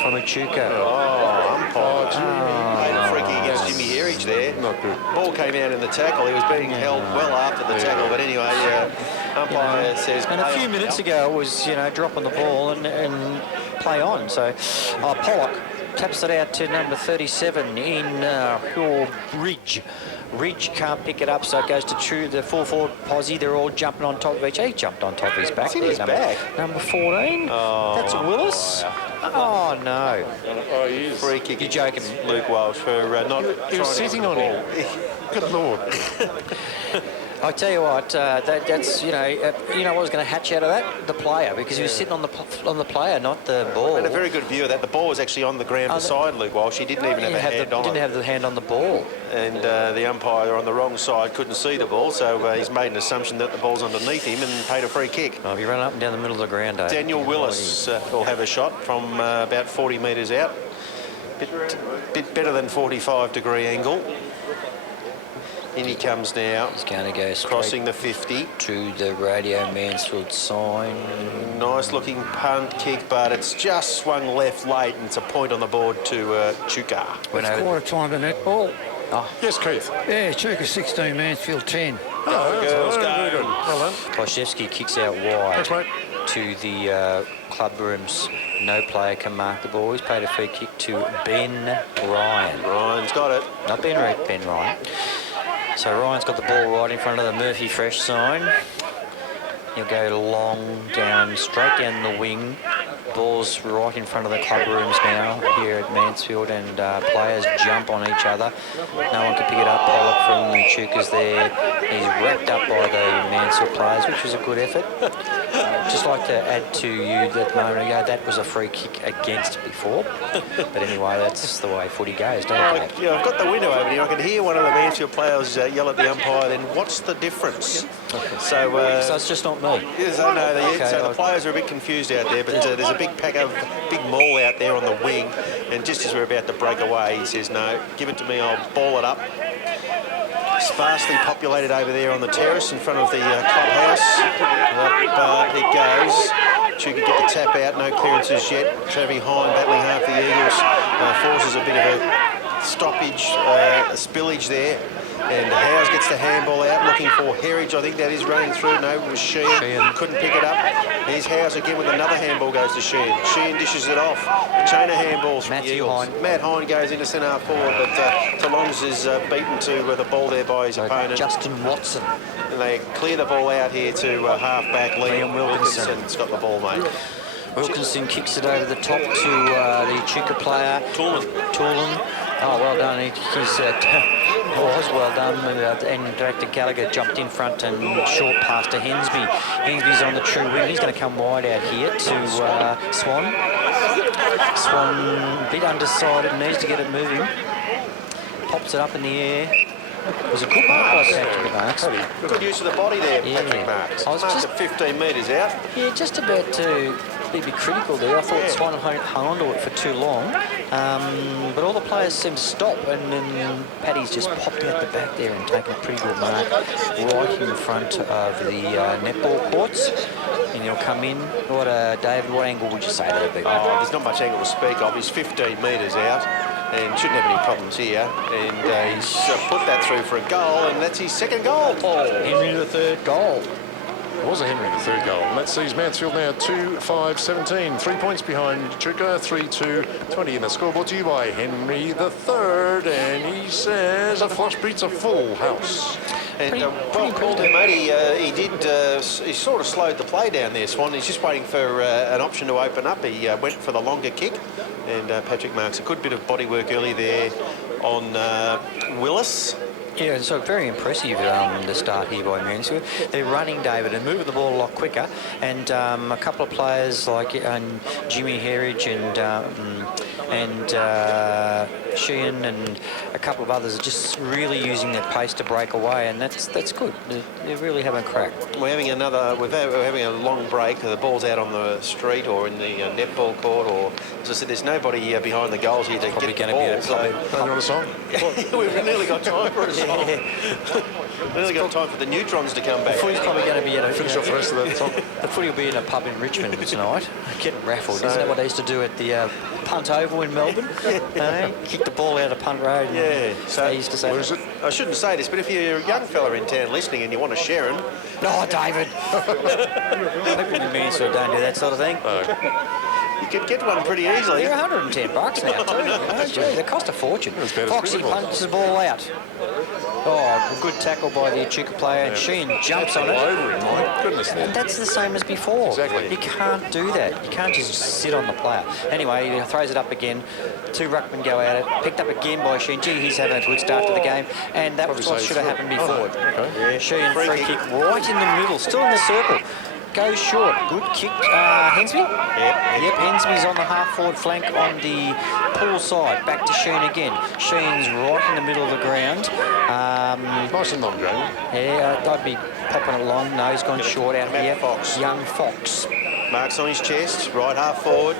from Echuca. Made a free kick against Jimmy Herridge there. Not good. Ball came out in the tackle. He was being held well after the tackle, but anyway, umpire says. And a few minutes ago it was, dropping the ball and play on. So Pollock taps it out to number 37 in Ridge. Ridge can't pick it up, so it goes to the full forward posse. They're all jumping on top of each other. He jumped on top of his back. His back. Number 14. That's Willis. Oh, no. Oh, he is. Free kick. You're joking. Luke Walsh for not. He was sitting on him. Good Lord. I tell you what, that's you know what was going to hatch out of that? The player, because he was sitting on the player, not the ball. And a very good view of that. The ball was actually on the ground beside Luke Walsh. He didn't even have a hand on it. Didn't have the hand on the ball. And the umpire on the wrong side couldn't see the ball, so he's made an assumption that the ball's underneath him and paid a free kick. Oh, he ran up and down the middle of the ground, Dave. Daniel Willis will have a shot from about 40 metres out. Bit better than 45-degree angle. In he comes now. He's going to go straight crossing the 50 to the Radio Mansfield sign. Nice looking punt kick, but it's just swung left late, and it's a point on the board to Echuca. It's quarter time to netball. Oh. Yes, Keith. Yeah, Echuca 16, Mansfield 10. Oh, girls go. very good. Well done. Koszewski kicks out wide. Thanks, mate. To the club rooms. No player can mark the ball. He's paid a free kick to Ben Ryan. Ryan's got it. Not Ben Ryan. So Ryan's got the ball right in front of the Murphy Fresh sign. He'll go long down, straight down the wing. Ball's right in front of the club rooms now here at Mansfield, and players jump on each other. No one can pick it up. Pollock from the Echuca's there. He's wrapped up by the Mansfield players, which was a good effort. Just like to add to you that moment ago, that was a free kick against before. But anyway, that's the way footy goes, don't it? Yeah, I've got the window open here. I can hear one of the Mansfield players yell at the umpire, then what's the difference? So it's just not me. Yes, I know. So the players are a bit confused out there, but there's a big maul out there on the wing, and just as we're about to break away, he says, no, give it to me, I'll ball it up. Sparsely populated over there on the terrace in front of the clubhouse. Up it goes. Echuca get the tap out, no clearances yet. Travis Hine battling hard for the Eagles. Forces a bit of a stoppage, a spillage there. And Howes gets the handball out, looking for Herridge. I think that is running through. No, it was Sheehan. Couldn't pick it up. Here's Howes again with another handball, goes to Sheehan. Sheehan dishes it off. A chain of handballs from the Eagles. Matt Hine goes into centre forward, but Talongs is beaten to the ball there by his opponent. Justin Watson. And they clear the ball out here to half-back Liam Wilkinson's got the ball, mate. Wilkinson kicks it over the top to the Echuca player. Toolan. Oh, well done. Was well done. And Director Gallagher jumped in front and short pass to Hensby. Hensby's on the true wing. He's going to come wide out here to Swan. Swan, a bit undecided, needs to get it moving. Pops it up in the air. It was a good mark by Patrick Marks. Good use of the body there, Patrick Marks. I was just 15 metres out. Yeah, just about to be a bit critical there. I thought Swan hung on to it for too long. But all the players seemed to stop, and then Paddy's just popped out the back there and taken a pretty good mark right in front of the netball courts. And he'll come in. David, what angle would you say that would be? Oh, there's not much angle to speak of. He's 15 metres out and shouldn't have any problems here. And he's put that through for a goal, and that's his second goal. Henry the third goal. It was a Henry, the third goal. And that sees Mansfield now 2-5-17. 3 points behind Echuca, 3-2-20 in the scoreboard. To you by Henry the third, and he says a flush beats a full house. And well called there, mate. He sort of slowed the play down there, Swan. He's just waiting for an option to open up. He went for the longer kick, and Patrick Marks a good bit of body work early there on Willis. Yeah, so very impressive the start here by Mansfield. They're running, David, and moving the ball a lot quicker. And a couple of players like Jimmy Herridge and Sheehan and a couple of others are just really using their pace to break away, and that's good. They're really having a crack. We're having a long break. The ball's out on the street or in the netball court, or as I said, there's nobody behind the goals here to get the ball. You want a song? We've nearly got time for a song. We've nearly got time for the neutrons to come back. The footy's probably going to be finish off the rest of that song. The footy will be in a pub in Richmond tonight. Getting raffled. Isn't that what they used to do at the Punt Oval in Melbourne? Kick the ball out of Punt Road. Yeah. So they used to say. Where is it? I shouldn't say this, but if you're a young fella in town listening and you want to share him, No, David. People in Mansfield don't do that sort of thing. you could get one pretty easily. They're $110 now too. Gee, they cost a fortune. Foxy punches the ball out. Oh, good tackle by the Echuca player, and Sheen jumps on All it. over him, my goodness. And that's the same as before. Exactly. You can't do that. You can't just sit on the player. Anyway, he throws it up again. 2 ruckmen go at it. Picked up again by Sheen. Gee, he's having a good start to the game. And that was what should have happened before. Okay. Sheen, free kick right in the middle, still in the circle. Goes short. Good kick. Hensby? Yep, Hensby's on the half-forward flank on the pull side. Back to Sheen again. Sheen's right in the middle of the ground. Nice and long, Jamie. Yeah, I'd be popping it along. No, he's gone short out here. Fox. Young Fox. Marks on his chest, right half forward.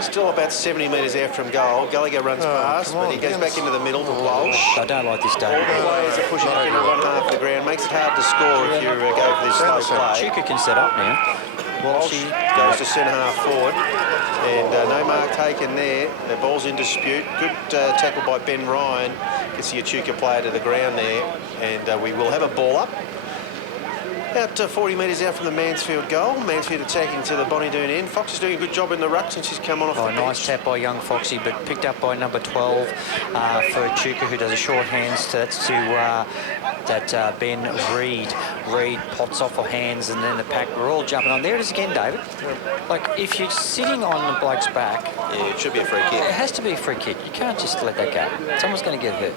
Still about 70 metres out from goal. Gallagher runs past, but he goes back into the middle to Walsh. I don't like this, All David. the players are pushing up into one half of the ground. Makes it hard to score if you go for this slow play. Echuca can set up now. Walsh goes to centre half forward. And no mark taken there. The ball's in dispute. Good tackle by Ben Ryan. Gets the Echuca player to the ground there. And we will have a ball up. About 40 metres out from the Mansfield goal. Mansfield attacking to the Bonnie-Doon end. Fox is doing a good job in the ruck since he's come on off the bench. Nice tap by young Foxy, but picked up by number 12 for Echuca, who does a short hands. That's to Ben Reid. Reid pots off of hands, and then the pack. We're all jumping on. There it is again, David. Like, if you're sitting on the bloke's back... Yeah, it should be a free kick. It has to be a free kick. You can't just let that go. Someone's going to get hurt.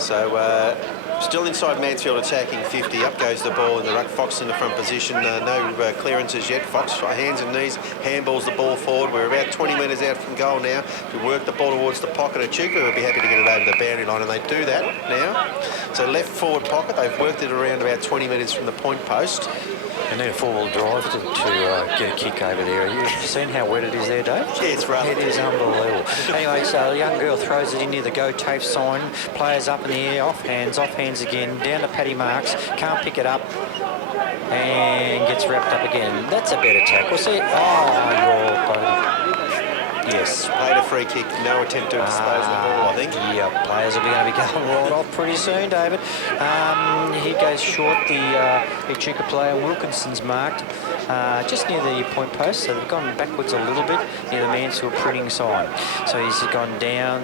So, still inside Mansfield attacking 50. Up goes the ball in the ruck. Fox in the front position. No clearances yet. Fox, hands and knees, handballs the ball forward. We're about 20 metres out from goal now. To work the ball towards the pocket. Echuca will be happy to get it over the boundary line, and they do that now. So left forward pocket. They've worked it around about 20 metres from the point post. And then a four-wheel drive to get a kick over there. You've seen how wet it is there, Dave? Yeah, it's rough. It is unbelievable. Anyway, so the young girl throws it in near the go TAFE sign. Players up in the air, off hands again. Down to Paddy Marks. Can't pick it up. And gets wrapped up again. That's a better tackle. See? Yes. Played a free kick. No attempt to dispose of the ball, I think. Yeah, players will be going to be going right off pretty soon, David. He goes short. The Echuca player, Wilkinson's marked just near the point post, so they've gone backwards a little bit near the Mansfield printing sign. So he's gone down.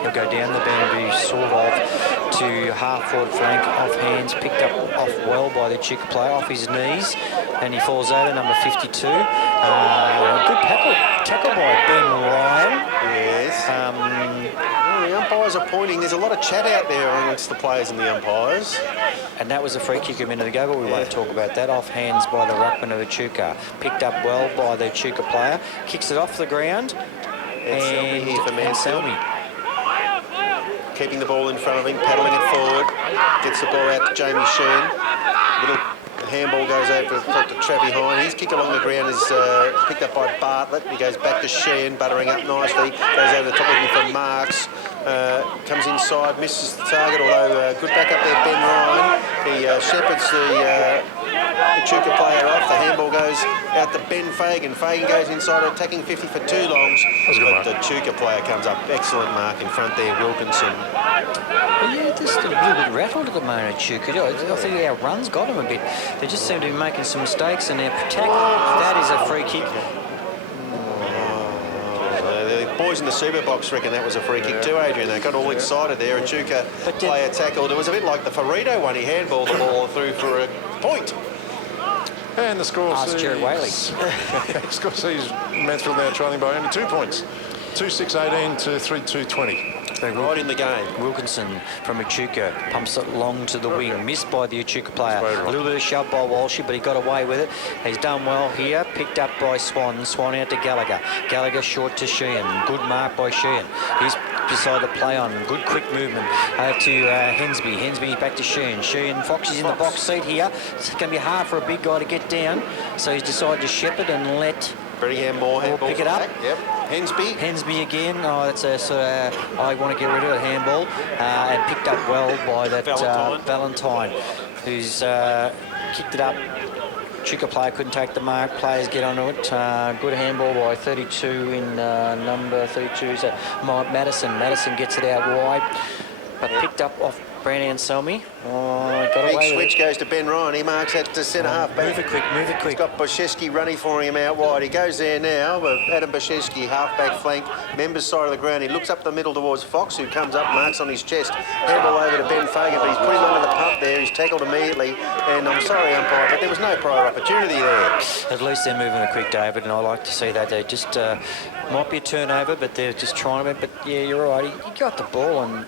He'll go down the boundary, sort of, to half-forward flank, off hands, picked up off well by the Echuca player, off his knees, and he falls over, number 52. Good tackle by Ben Ryan. Yes. The umpires are pointing. There's a lot of chat out there amongst the players and the umpires. And that was a free kick a minute ago, but we won't talk about that. Off hands by the ruckman of Echuca. Picked up well by the Echuca player. Kicks it off the ground. And here for Mansfield. Selmy. Keeping the ball in front of him, paddling it forward. Gets the ball out to Jamie Sheen. Little handball goes over to Travi Hine. His kick along the ground is picked up by Bartlett. He goes back to Sheen, buttering up nicely. Goes over the top of him for Marks. Comes inside, misses the target, although good back up there, Ben Ryan. He shepherds the Echuca player off. The handball goes out to Ben Fagan. Fagan goes inside, attacking 50 for 2 longs. But the Echuca player comes up. Excellent mark in front there, Wilkinson. Yeah, just a little bit rattled at the moment, Echuca. I think our run's got them a bit. They just seem to be making some mistakes, and their protect. That is a free kick. The boys in the super box reckon that was a free kick too, Adrian. They got all excited there. Echuca player tackled. It was a bit like the Ferrito one. He handballed the ball through for a point. And the score Ask Jerry Whaley. score sees Mansfield now trailing by only 2 points. 2-6-18 to 3-2-20. Right in the game. Wilkinson from Echuca pumps it long to the wing. Missed by the Echuca player. A little bit of shove by Walshy, but he got away with it. He's done well here. Picked up by Swan. Swan out to Gallagher. Gallagher short to Sheehan. Good mark by Sheehan. He's decided to play on. Good quick movement to Hensby. Hensby back to Sheehan. Sheehan, Fox is in the box seat here. It's going to be hard for a big guy to get down. So he's decided to shepherd and let Brittingham Moore pick it up. Yep. Hensby again. Oh, that's a sort of, I want to get rid of that handball. And picked up well by that Valentine, who's kicked it up. Echuca player couldn't take the mark. Players get onto it. Good handball by 32 in number 32. Is that Madison? Madison gets it out wide, but picked up off Brandon Anselmi. Oh, got Big away with switch goes to Ben Ryan. He marks that to centre half back. Move it quick, move it He's quick. got Bashevsky running for him out wide. He goes there now. Adam Bashevsky, half-back flank, members side of the ground. He looks up the middle towards Fox, who comes up, marks on his chest. Handball over to Ben Fagan, but he's put him under the pump there. He's tackled immediately. And I'm sorry, umpire, but there was no prior opportunity there. At least they're moving it quick, David, and I like to see that. They just might be a turnover, but they're just trying to. But yeah, you're right. He got the ball, and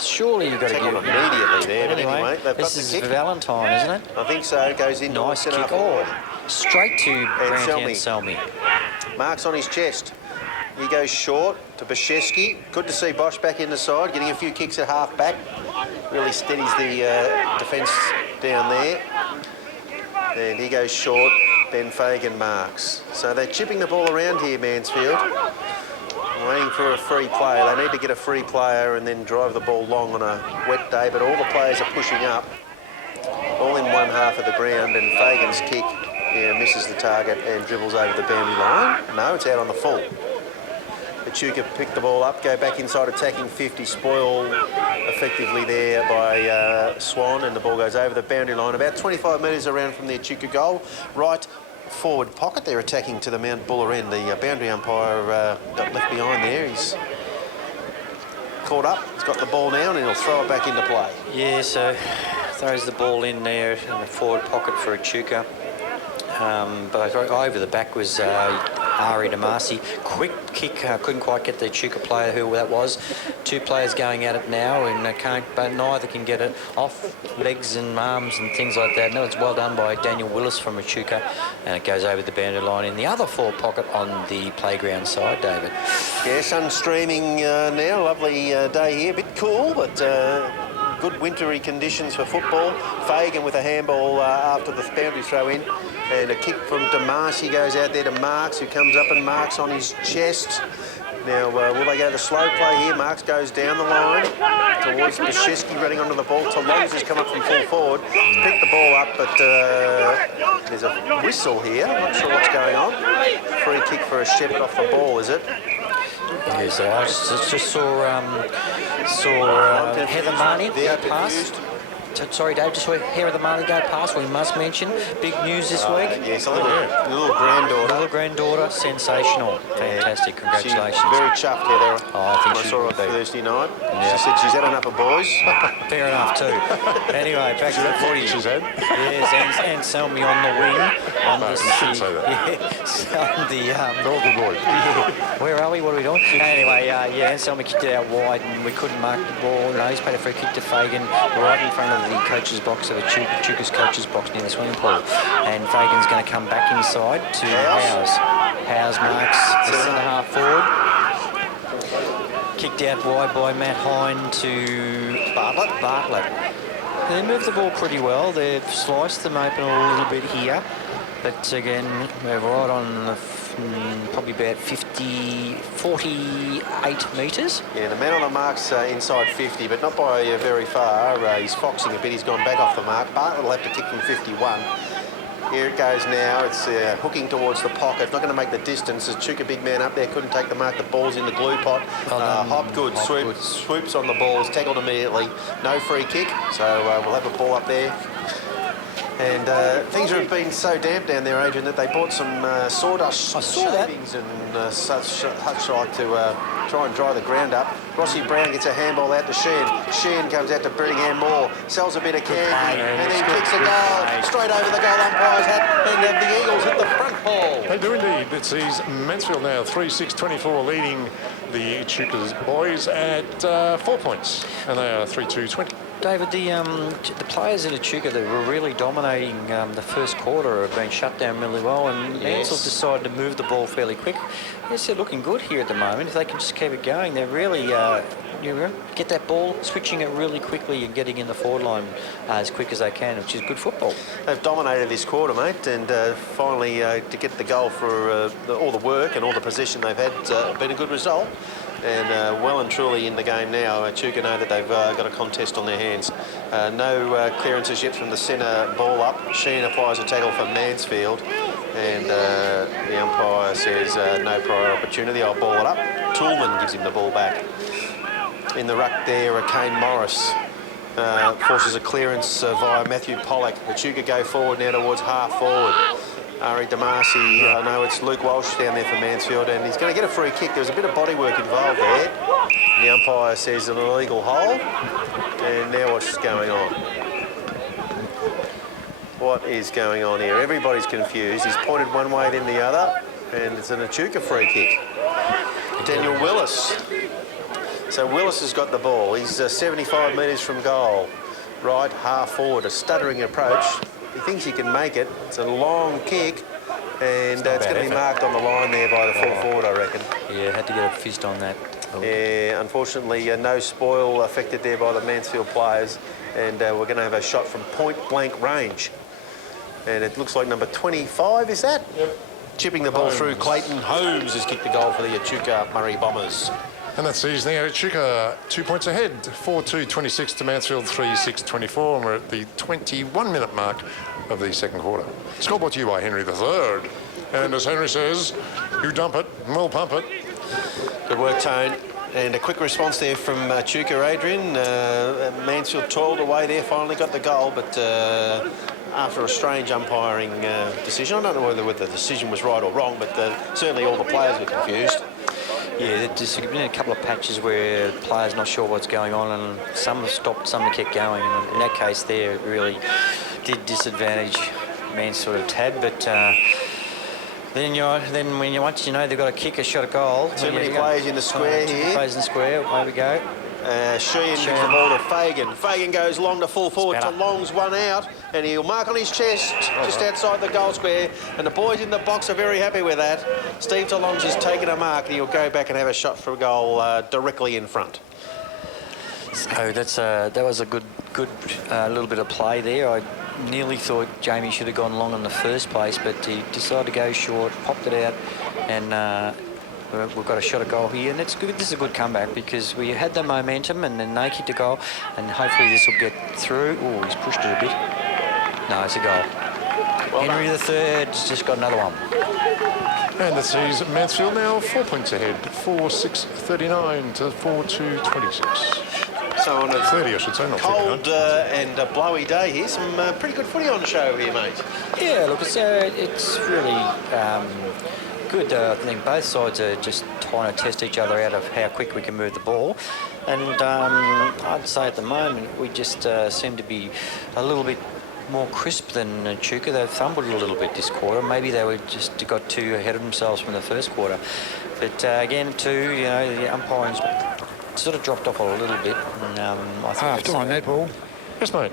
surely you've got to Tackled give immediately there, but anyway, anyway, they've got this the is kick. Valentine, isn't it? I think so. Goes in. Nice centre kick. half forward. Straight to Brant Anselmi. Anselmi. Marks on his chest. He goes short to Bashevsky. Good to see Bosch back in the side, getting a few kicks at half back. Really steadies the defence down there. And he goes short. Ben Fagan marks. So they're chipping the ball around here, Mansfield. Waiting for a free play. They need to get a free player and then drive the ball long on a wet day, but all the players are pushing up. All in one half of the ground, and Fagan's kick misses the target and dribbles over the boundary line. No, it's out on the full. Echuca picked the ball up, go back inside attacking 50, spoil effectively there by Swan, and the ball goes over the boundary line about 25 metres around from the Echuca goal. Right forward pocket, they're attacking to the Mount Buller end. The boundary umpire got left behind there. He's caught up, he's got the ball now, and he'll throw it back into play. Yeah, so throws the ball in there in the forward pocket for Echuca. But over the back was Ari Damasi. Quick kick, couldn't quite get the Echuca player who that was. Two players going at it now, and but neither can get it off legs and arms and things like that. No, it's well done by Daniel Willis from Echuca, and it goes over the boundary line in the other forward pocket on the playground side, David. Yeah, sun streaming now, lovely day here, a bit cool, but good wintry conditions for football. Fagan with a handball after the boundary throw in. And a kick from Damasi goes out there to Marks, who comes up and marks on his chest. Now, will they go the slow play here? Marks goes down the line towards Bashevsky running onto the ball. Tolongs has come up from full forward. He's picked the ball up, but there's a whistle here. I'm not sure what's going on. Free kick for a Shepherd off the ball, is it? Yeah, so I just saw Heather Marnie go past. Sorry, Dave, just saw Heather Marnie go past. We must mention big news this week. Yes, a little granddaughter. Little granddaughter, sensational, fantastic. Congratulations. She's very chuffed, Heather. Oh, I think she saw her would be. Thursday night. Yeah. She said she's had enough of boys. Fair enough too. Anyway, back to the footy. She's had. Yes, and Selmy on the wing. On No, the you shouldn't say that. Yes, on the Oh, good boy. where are we? What are we doing? Anyway, yeah, Anselmi kicked it out wide and we couldn't mark the ball. No, he's paid a free kick to Fagan right in front of the coach's box, of the Echuca's coach's box near the swimming pool. And Fagan's going to come back inside to Howes. Howes marks the centre half forward. Kicked out wide by Matt Hine to Bartlett. They moved the ball pretty well. They've sliced them open a little bit here. But again, we're right on the probably about 48 metres. Yeah, the man on the mark's inside 50, but not by very far. He's foxing a bit. He's gone back off the mark. Bartlett will have to kick from 51. Here it goes now. It's hooking towards the pocket. Not going to make the distance. Echuca, big man up there, couldn't take the mark. The ball's in the glue pot. Hopgood swoops on the ball. Is tackled immediately. No free kick, so we'll have a ball up there. And things have been so damp down there, Adrian, that they bought some sawdust shavings and such like to try and dry the ground up. Rossi Brown gets a handball out to Sheehan. Sheehan comes out to Brittingham Moore, sells a bit of candy, and then kicks a goal straight over the goal umpire's hat, and the Eagles hit the front pole. They do indeed. It sees Mansfield now 3-6-24 leading the Echuca's boys at 4 points, and they are 3-2-20. David, the players in Echuca that were really dominating the first quarter have been shut down really well, and Mansfield decided to move the ball fairly quick. Yes, they're looking good here at the moment. If they can just keep it going, they're really get that ball, switching it really quickly and getting in the forward line as quick as they can, which is good football. They've dominated this quarter, mate, and finally to get the goal for all the work and all the possession they've had, been a good result. And well and truly in the game now. Echuca know that they've got a contest on their hands. No clearances yet from the centre ball up. Sheehan applies a tackle for Mansfield, and the umpire says no prior opportunity, I'll ball it up. Toolman gives him the ball back. In the ruck there, Kane Morris forces a clearance via Matthew Pollock. Echuca go forward now towards half forward. Ari Damasi, I know it's Luke Walsh down there for Mansfield, and he's going to get a free kick. There was a bit of bodywork involved there. And the umpire says an illegal hold. And now what's going on? What is going on here? Everybody's confused. He's pointed one way, then the other, and it's an Echuca free kick. Daniel Willis. So Willis has got the ball. He's 75 metres from goal. Right, half forward, a stuttering approach. He thinks he can make it. It's a long kick, and it's going to be marked on the line there by the full forward, I reckon. Yeah, had to get a fist on that. Yeah, unfortunately, no spoil affected there by the Mansfield players, and we're going to have a shot from point-blank range. And it looks like number 25, is that? Yep. Chipping the ball through. Clayton Holmes has kicked the goal for the Echuca Murray Bombers. And that sees now Echuca 2 points ahead, 4-2-26 to Mansfield, 3-6-24, and we're at the 21-minute mark of the second quarter. Scoreboard to you by Henry III. And as Henry says, you dump it and we'll pump it. Good work, Tone. And a quick response there from Echuca, Adrian. Mansfield toiled away there, finally got the goal, but after a strange umpiring decision, I don't know whether the decision was right or wrong, but certainly all the players were confused. Yeah, there's been a couple of patches where the players not sure what's going on, and some have stopped, some have kept going. And in that case there, it really did disadvantage Mansfield a tad, but once you know they've got a kick, a shot, a goal. Too many players in the square here. Players in the square, away we go. Sheehan gives the ball to Fagan. Fagan goes long to full forward. Long's one out, and he'll mark on his chest just outside the goal square. And the boys in the box are very happy with that. Steve Talongs has taken a mark, and he'll go back and have a shot for a goal directly in front. So that was a good little bit of play there. I nearly thought Jamie should have gone long in the first place, but he decided to go short, popped it out, and we've got a shot at goal here, and it's good. This is a good comeback because we had the momentum, and then they kicked a goal, and hopefully this will get through. Oh, he's pushed it a bit. No, it's a goal. Well Henry III's just got another one. And that sees Mansfield now 4 points ahead, 4-6-39 to 4-2-26. So on a 30, I should say, not cold and a blowy day here, some pretty good footy on show here, mate. Yeah, look, it's really good. I think both sides are just trying to test each other out of how quick we can move the ball. And I'd say at the moment we just seem to be a little bit more crisp than Echuca. They've fumbled a little bit this quarter. Maybe they were just got too ahead of themselves from the first quarter. But again, too, you know, the umpiring's sort of dropped off a little bit. And, I think half time netball. Yes, mate.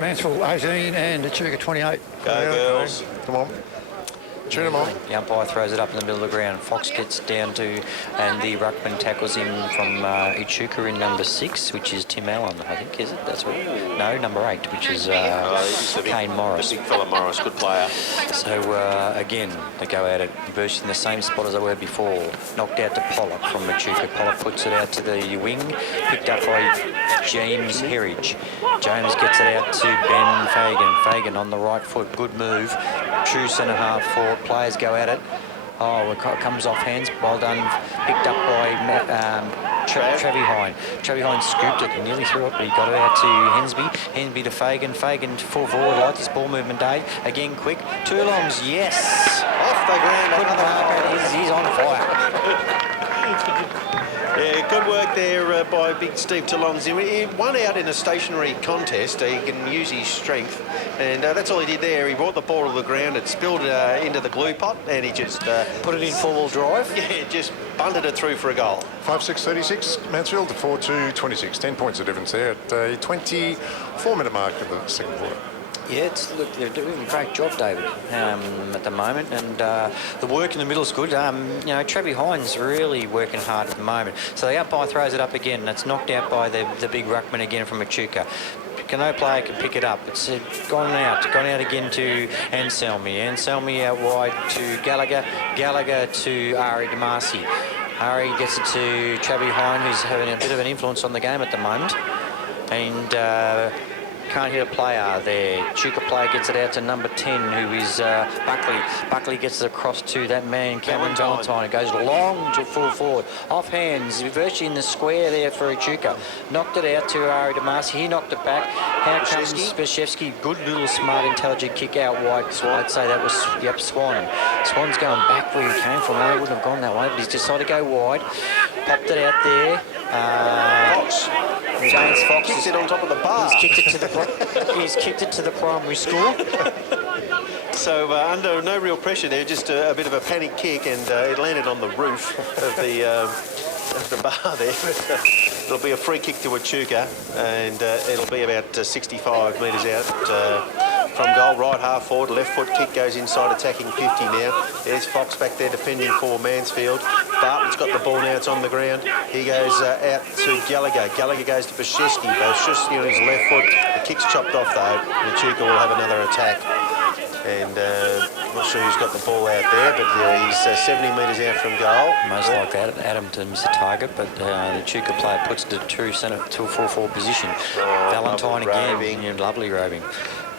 Mansfield 18 and Echuca 28. Go girls. Come on. Tune them on. The umpire throws it up in the middle of the ground. Fox gets down to, and the ruckman tackles him from Echuca in number 6, which is Tim Allen, I think, is it? That's right. No, number 8, which is Kane Morris. The big fella Morris, good player. So, again, they go at it, virtually in the same spot as they were before. Knocked out to Pollock from Echuca. Pollock puts it out to the wing, picked up by James Herridge. James gets it out to Ben Fagan. Fagan on the right foot, good move. True centre half for players go at it. Oh, it comes off hands. Well done. Picked up by Trevi Hine. Trevi Hine scooped it and nearly threw it, but he got it out to Hensby. Hensby to Fagan. Fagan full forward. Like this ball movement, Dave. Again, quick. Two longs. Yes. Off the ground. Couldn't mark it. He's on fire. Yeah, good work there by big Steve Talongs. He won out in a stationary contest. He can use his strength, and that's all he did there. He brought the ball to the ground, it spilled into the glue pot, and he just put it in four-wheel drive. Yeah, just bunted it through for a goal. 5-6-36, Mansfield to 4-2-26. 10 points of difference there at a 24-minute mark of the second quarter. Yeah, look, they're doing a great job, David, at the moment, and the work in the middle is good. You know, Trevi Hines really working hard at the moment. So the umpire throws it up again, and it's knocked out by the big ruckman again from Echuca. No player can pick it up. It's gone out again to Anselmi. Anselmi out wide to Gallagher. Gallagher to Ari Damasi. Ari gets it to Trevi Hine, who's having a bit of an influence on the game at the moment, and can't hit a player there. Echuca player gets it out to number 10, who is Buckley. Buckley gets it across to that man, Cameron Valentine. It goes long to full forward. Off hands, virtually in the square there for Echuca. Knocked it out to Ari Damasi. He knocked it back. How comes Spashevsky? Good little smart, intelligent kick out wide. I'd say that was, Swan. Swan's going back where he came from. No, he wouldn't have gone that way, but he's decided to go wide. Popped it out there. Fox. James Fox Kicked it on top of the bar. He's kicked it to the primary school. So under no real pressure there, just a bit of a panic kick, and it landed on the roof of the bar there. It'll be a free kick to Echuca, and it'll be about 65 metres out from goal. Right half forward, left foot kick goes inside, attacking 50 now. There's Fox back there defending for Mansfield. Bartlett's got the ball now, it's on the ground. He goes out to Gallagher. Gallagher goes to Bashevsky. Bashevsky on his left foot. The kick's chopped off though. Echuca will have another attack. And I'm not sure who's got the ball out there, but he's 70 metres out from goal. Most like that, Adam to miss the target, but the Echuca player puts it to true centre to a 4-4 position. Valentine again, lovely roving.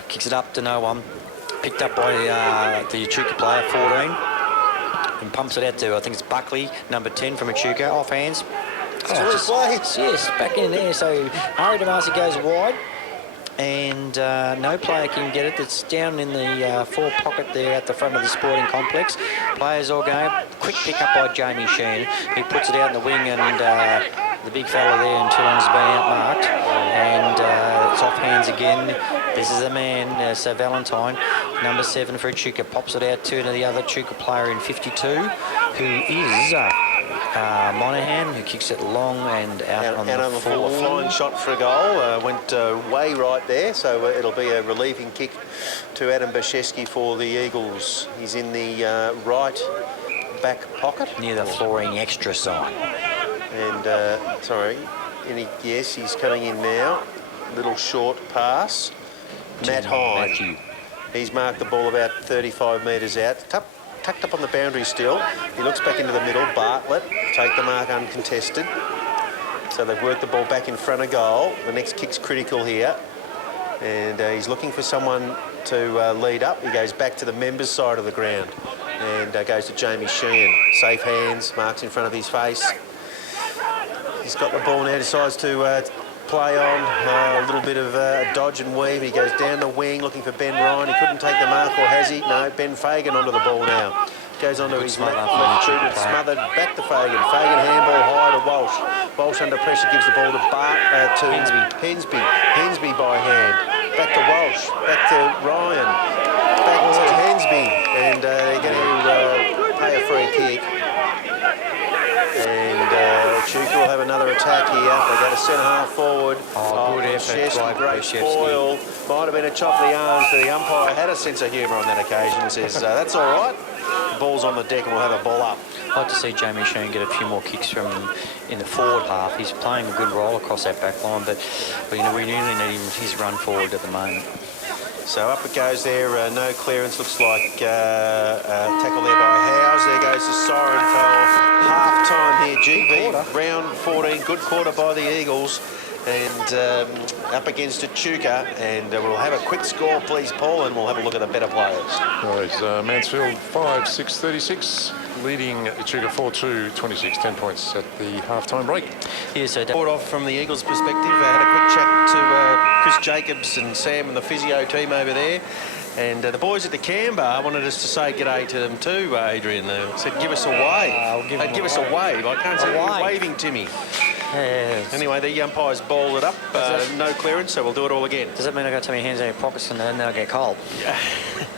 Kicks it up to no one. Picked up by the Echuca player, 14. And pumps it out to, I think it's Buckley, number 10 from Echuca, off hands. Yes, back in there. So Ari Damasi goes wide. And no player can get it. It's down in the forward pocket there at the front of the sporting complex. Players all going. Quick pick up by Jamie Sheehan. He puts it out in the wing, and the big fella there in Toulon's been outmarked. And it's off hands again. This is the man, so Valentine, number 7 for Echuca, pops it out to the other Echuca player in 52, who is Monahan, who kicks it long and out on the full. A flying shot for a goal. Went way right there, so it'll be a relieving kick to Adam Bashevsky for the Eagles. He's in the right back pocket. Near the flooring extra sign. And, yes, he's coming in now. Little short pass. Matt Hine. He's marked the ball about 35 metres out. Tucked up on the boundary still. He looks back into the middle. Bartlett, take the mark uncontested. So they've worked the ball back in front of goal. The next kick's critical here. And he's looking for someone to lead up. He goes back to the members' side of the ground and goes to Jamie Sheehan. Safe hands, marks in front of his face. He's got the ball now, decides to play on a little bit of dodge and weave. He goes down the wing looking for Ben Ryan. He couldn't take the mark, or has he? No, Ben Fagan onto the ball now. Goes onto his left boot, smothered back to Fagan. Fagan handball high to Walsh. Walsh under pressure gives the ball to Hensby. Hensby by hand. Back to Walsh. Back to Ryan. Back to Hensby. And they're going to pay a free kick. And Echuca will have another attack here. They go to centre half forward. Good effort. Great foil. Might have been a chop of the arms, but the umpire had a sense of humour on that occasion and says, that's all right. The ball's on the deck and we'll have a ball up. I'd like to see Jamie Sheehan get a few more kicks from in the forward half. He's playing a good role across that back line, but we really need his run forward at the moment. So up it goes there, no clearance, looks like tackle there by Howes. There goes the siren for half-time here, GV, round 14, good quarter by the Eagles. And up against Echuca, and we'll have a quick score, please, Paul, and we'll have a look at the better players. Right, Mansfield 5-6-36, leading Echuca 4-2, 26, 10 points at the half-time break. Yes, so Off from the Eagles' perspective, I had a quick chat to Chris Jacobs and Sam and the physio team over there. And the boys at the Canberra wanted us to say g'day to them too, Adrian. They said, give us a wave. Give us a wave. I can't see you waving to me. Yes. Anyway, the umpires balled it up. No clearance, so we'll do it all again. Does that mean I've got to take my hands in your pockets and then I'll get cold?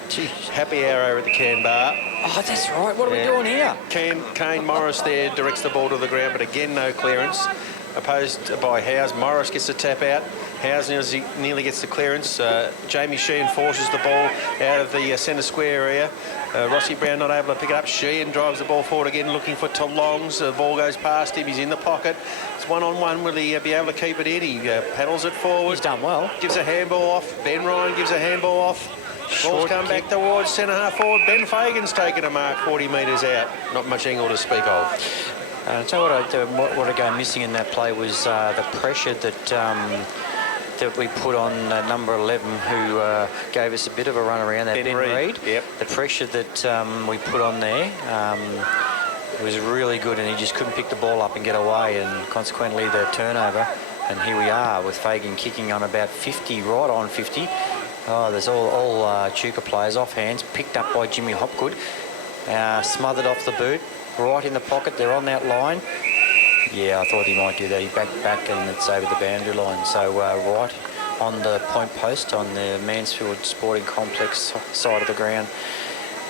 Gee, happy hour over at the Canberra. Oh, that's right. What are we doing here? Kane Morris there directs the ball to the ground, but again, no clearance. Opposed by Howes. Morris gets the tap out. Howes nearly gets the clearance. Jamie Sheehan forces the ball out of the centre square area. Rossi Brown not able to pick it up. Sheehan drives the ball forward again, looking for Toulongs. The ball goes past him. He's in the pocket. It's one-on-one. Will he be able to keep it in? He paddles it forward. He's done well. Gives a handball off. Ben Ryan gives a handball off. Ball's come back towards centre half forward. Ben Fagan's taken a mark 40 metres out. Not much angle to speak of. So what I go missing in that play was the pressure that that we put on number 11, who gave us a bit of a run around, that Ben Reid. Yep. The pressure that we put on there was really good, and he just couldn't pick the ball up and get away, and consequently the turnover. And here we are with Fagan kicking on about 50, right on 50. Oh, there's all Echuca players off hands, picked up by Jimmy Hopgood, smothered off the boot, right in the pocket. They're on that line. Yeah, I thought he might do that. He back and it's over the boundary line. So right on the point post on the Mansfield Sporting Complex side of the ground,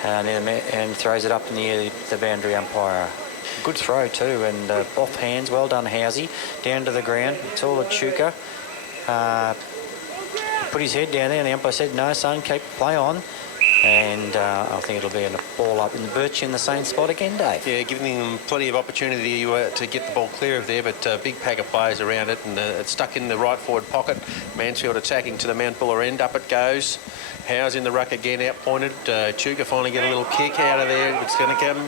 and throws it up in the air, the boundary umpire. Good throw too, and off hands. Well done, Housey. Down to the ground. It's all Echuca. Put his head down there, and the umpire said, "No, son, keep play on." And I think it'll be a ball up in the Birch in the same spot again, Dave. Yeah, giving them plenty of opportunity to get the ball clear of there, but big pack of players around it, and it's stuck in the right forward pocket. Mansfield attacking to the Mount Buller end. Up it goes. Howes in the ruck again, outpointed. Echuca finally get a little kick out of there. It's going to come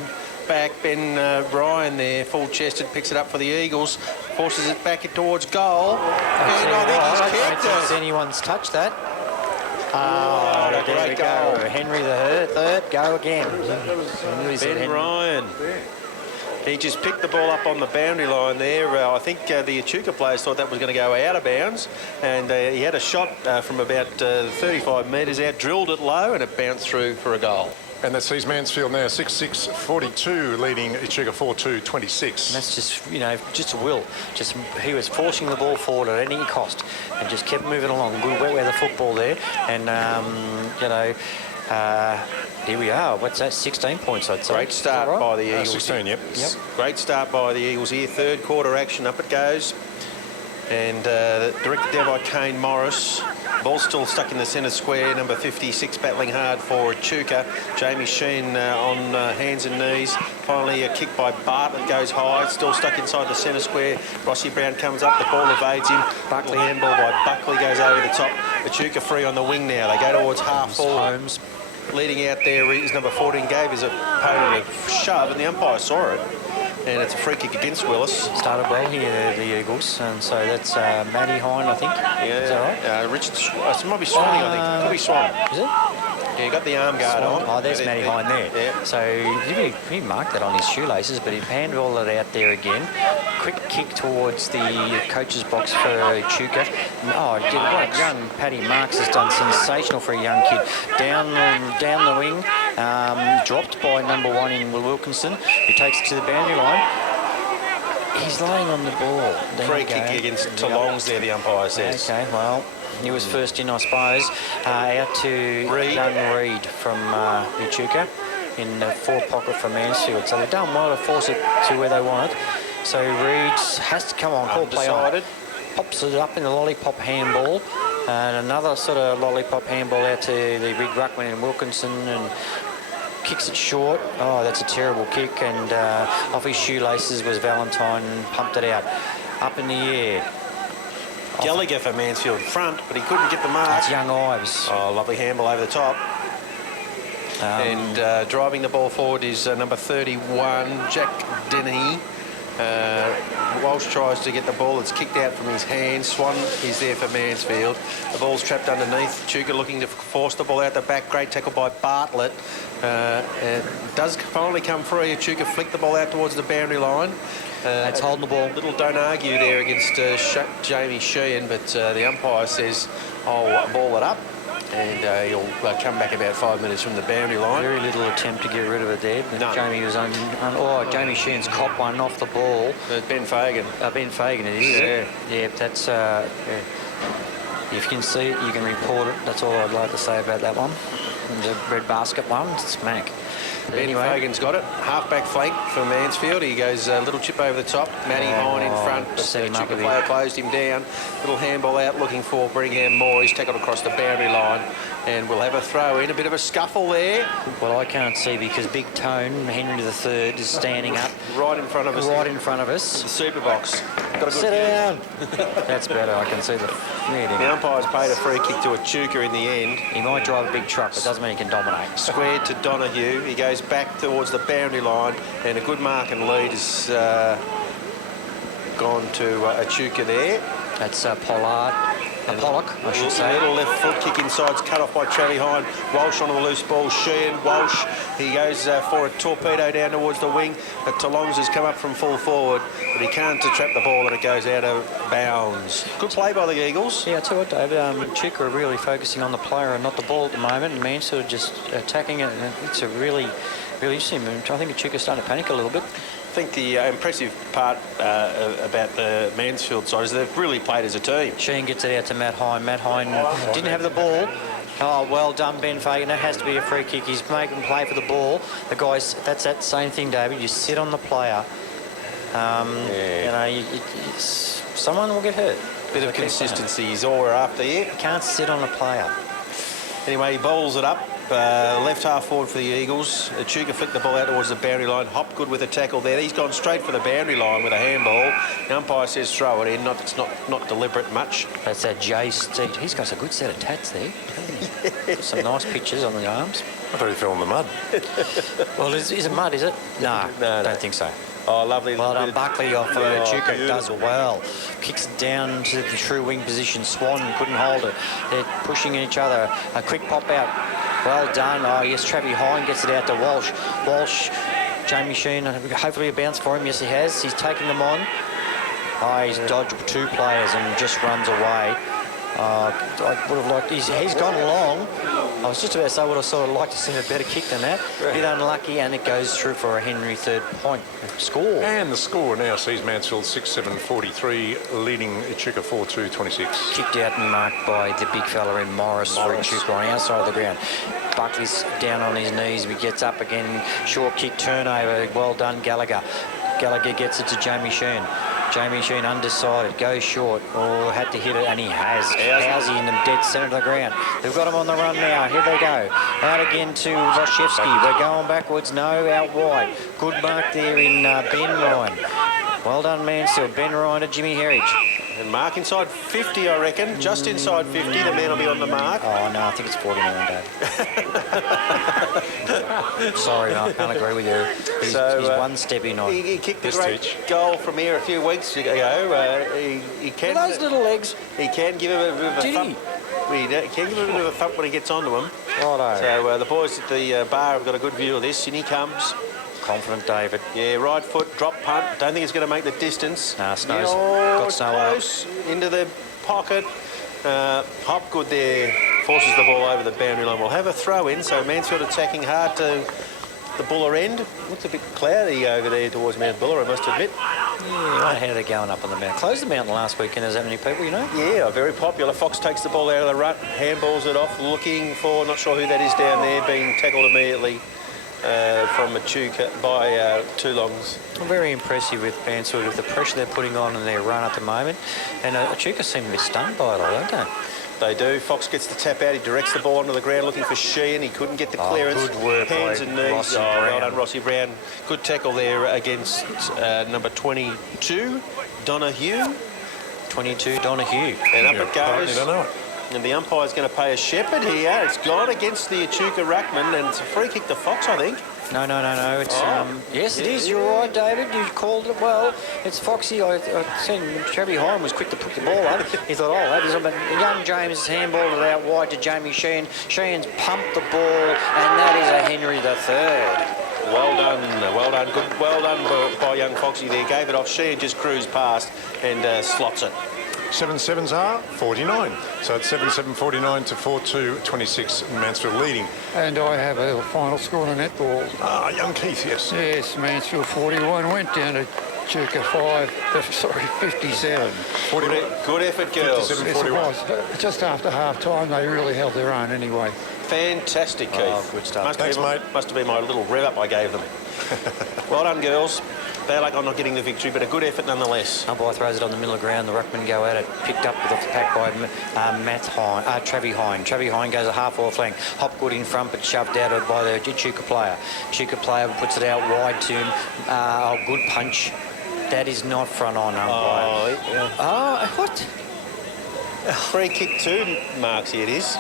back. Ben Ryan there, full-chested, picks it up for the Eagles, forces it back towards goal. I don't think anyone's touched that. Oh, there we go. Henry the third, go again. Ben Ryan. He just picked the ball up on the boundary line there. I think the Echuca players thought that was going to go out of bounds, and he had a shot from about 35 metres out, drilled it low, and it bounced through for a goal. And that sees Mansfield now 6-6-42, leading Echuca 4-2-26. And that's just, just will. He was forcing the ball forward at any cost and just kept moving along. Good wet weather football there. And, here we are. What's that? 16 points, I'd say. Great start by the Eagles. 16, yep. Great start by the Eagles here. Third quarter action. Up it goes. And directed down by Kane Morris. Ball still stuck in the centre square. Number 56 battling hard for Echuca. Jamie Sheen on hands and knees. Finally a kick by Bartlett goes high. Still stuck inside the centre square. Rossi Brown comes up. The ball evades him. Buckley handball by Buckley goes over the top. Echuca free on the wing now. They go towards half forward. Holmes. Leading out there is number 14. Gave his opponent a shove, and the umpire saw it. And it's a free kick against Willis. Started well here, the Eagles, and so that's Matty Hine, I think. Yeah, is that right? Richard, it might be Swanee, I think. Could be Swan. Is it? Yeah, got the arm guard on. Oh, there's Matty Hine there. Yeah. So he marked that on his shoelaces, but he handballed it out there again. Quick kick towards the coach's box for Echuca. Oh, what young Paddy Marks has done sensational for a young kid. Down the wing, dropped by number 1 in Wilkinson, who takes it to the boundary line. He's laying on the ball. Free kick against Toulongs there, the umpire says. Okay, well, he was first in, I suppose. Out to young Reid from Echuca in the forward pocket for Mansfield. So they've done well to force it to where they want it. So Reid has to come on, call play on. Pops it up in the lollipop handball. And another sort of lollipop handball out to the big ruckman in Wilkinson, and kicks it short. Oh, that's a terrible kick, and off his shoelaces was Valentine, and pumped it out. Up in the air. Gallagher for Mansfield front, but he couldn't get the mark. It's young Ives. Oh, lovely handball over the top. And driving the ball forward is number 31, Jack Denny. Walsh tries to get the ball. It's kicked out from his hand. Swan is there for Mansfield. The ball's trapped underneath. Echuca looking to force the ball out the back. Great tackle by Bartlett. It does finally come free. Echuca flick the ball out towards the boundary line. That's holding the ball. Little don't argue there against Jamie Sheehan, but the umpire says, I'll ball it up. And he'll come back about 5 minutes from the boundary line. Very little attempt to get rid of it there. No. Jamie was Jamie Sheen's cop one off the ball. Ben Fagan. Ben Fagan it is. Yeah. Yeah, that's... If you can see it, you can report it. That's all I'd like to say about that one. The red basket one, smack. But Ben Fagan's got it. Half-back flank for Mansfield. He goes a little chip over the top. Matty Hine in front. But the Echuca player closed him down. Little handball out looking for Brigham Moore. He's tackled across the boundary line. And we'll have a throw in. A bit of a scuffle there. Well, I can't see because Big Tone, Henry III, is standing up. Right in front of us. Right in front of us. The super box. Got a good Sit down. That's better. I can see the... The umpire's paid a free kick to Echuca in the end. He might drive a big truck, but doesn't mean he can dominate. Squared to Donahue. He goes back towards the boundary line, and a good mark and lead has gone to Echuca there. That's Pollard. Pollock, I should say. Little left foot kick inside's cut off by Travis Hine. Walsh onto the loose ball. Sheehan, Walsh, he goes for a torpedo down towards the wing, but Toulongs has come up from full forward, but he can't trap the ball and it goes out of bounds. Good play by the Eagles. Yeah, I tell you what, David, Echuca are really focusing on the player and not the ball at the moment, and Mansfield just attacking it, and it's a really interesting. I think Echuca's starting to panic a little bit. I think the impressive part about the Mansfield side is they've really played as a team. Sheehan gets it out to Matt Hine. Matt Hine didn't have the ball. Oh, well done, Ben Fagan. That has to be a free kick. He's making play for the ball. The guys, that's that same thing, David. You sit on the player. You know, someone will get hurt. Bit of consistency is all we're after here. You can't sit on a player. Anyway, he bowls it up. Left half forward for the Eagles. Echuca flicked the ball out towards the boundary line. Hopgood with a tackle there. He's gone straight for the boundary line with a handball. The umpire says throw it in. It's not deliberate much. That's that Jay Steed. He's got a good set of tats there. Some nice pictures on the arms. I thought he fell in the mud. Well, is it mud, is it? No, don't think so. Oh, lovely. Well done, Buckley off Echuca does well. Kicks down to the true wing position. Swan couldn't hold it. They're pushing each other. A quick pop out. Well done. Oh, yes, Travis Hine gets it out to Walsh. Walsh, Jamie Sheen, hopefully a bounce for him. Yes, he has. He's taken them on. Oh, he's dodged two players and just runs away. I would have liked... He's gone long. I was just about to say what I sort of like to see a better kick than that. A bit unlucky, and it goes through for a Henry third point score. And the score now sees Mansfield 6-7-43, leading Echuca 4-2-26. Kicked out and marked by the big fella in Morris. For Echuca on the outside of the ground. Buckley's down on his knees. He gets up again. Short kick turnover. Well done, Gallagher. Gallagher gets it to Jamie Sheen. Jamie Sheen undecided, goes short. Oh, had to hit it, and he has. Housey in the dead centre of the ground. They've got him on the run now. Here they go. Out again to Roshevsky. We're going backwards. No, out wide. Good mark there in Ben Ryan. Well done, Mansfield. Ben Ryan to Jimmy Herridge. And mark inside 50, I reckon. Just inside 50, the man will be on the mark. Oh, no, I think it's 49, Dave. Sorry, no, I can't agree with you. He's one step in on. He kicked a great goal from here a few weeks ago. He can... Those little legs. He can give him a bit of a thump. He can give him a bit of a thump when he gets onto him. Righto. So the boys at the bar have got a good view of this. In he comes. Confident David. Yeah, right foot, drop punt. Don't think it's going to make the distance. Nah, Snow's got Snow close into the pocket. Hopgood there forces the ball over the boundary line. We'll have a throw in, so Mansfield attacking hard to the Buller end. Looks a bit cloudy over there towards Mount Buller, I must admit. Yeah, how they're going up on the mountain. Closed the mountain last weekend. There's that many people, you know? Yeah, very popular. Fox takes the ball out of the rut, handballs it off, looking for, not sure who that is down there, being tackled immediately. From Echuca by Toulongs. Very impressive with Mansfield, with the pressure they're putting on in their run at the moment. And Echuca seem to be stunned by it all, don't they? They do. Fox gets the tap out. He directs the ball onto the ground looking for Sheehan. He couldn't get the clearance. Good work Hands by and knees. Rossi Well Brown. done, Rossi Brown. Good tackle there against number 22, Donahue. 22, Donahue. And up it goes. You don't know it. And the umpire's going to pay a shepherd here. It's gone against the Echuca ruckman, and it's a free kick to Fox, I think. No. It's yes, it is. You're right, David. You called it well. It's Foxy. I seen Travis Hine was quick to put the ball up. He thought, oh, that is. But young James handballed it out wide to Jamie Sheen. Sheen's pumped the ball, and that is a Henry III. Well done. Good. Well done by young Foxy there. Gave it off. Sheehan just cruised past and slots it. 7-7s are 49. So it's 7-7-49 to 4-2-26, Mansfield leading. And I have a final score on netball. Young Keith, yes. Yes, Mansfield 41 went down to Echuca 57. Good effort, girls. 57. Yes, it was. Just after half time, they really held their own anyway. Fantastic, Keith. Oh, good stuff. Thanks, mate. Must have been my little rev up I gave them. Well done, girls. Bad luck on not getting the victory, but a good effort nonetheless. Umpire throws it on the middle of the ground. The ruckmen go at it. Picked up with the pack by Travis Hine. Travis Hine goes a half-forward flank. Hopgood in front, but shoved out by the Echuca player. Echuca player puts it out wide to him. Good punch. That is not front on, umpire. Oh, yeah. What? Free kick too, Marksy it is.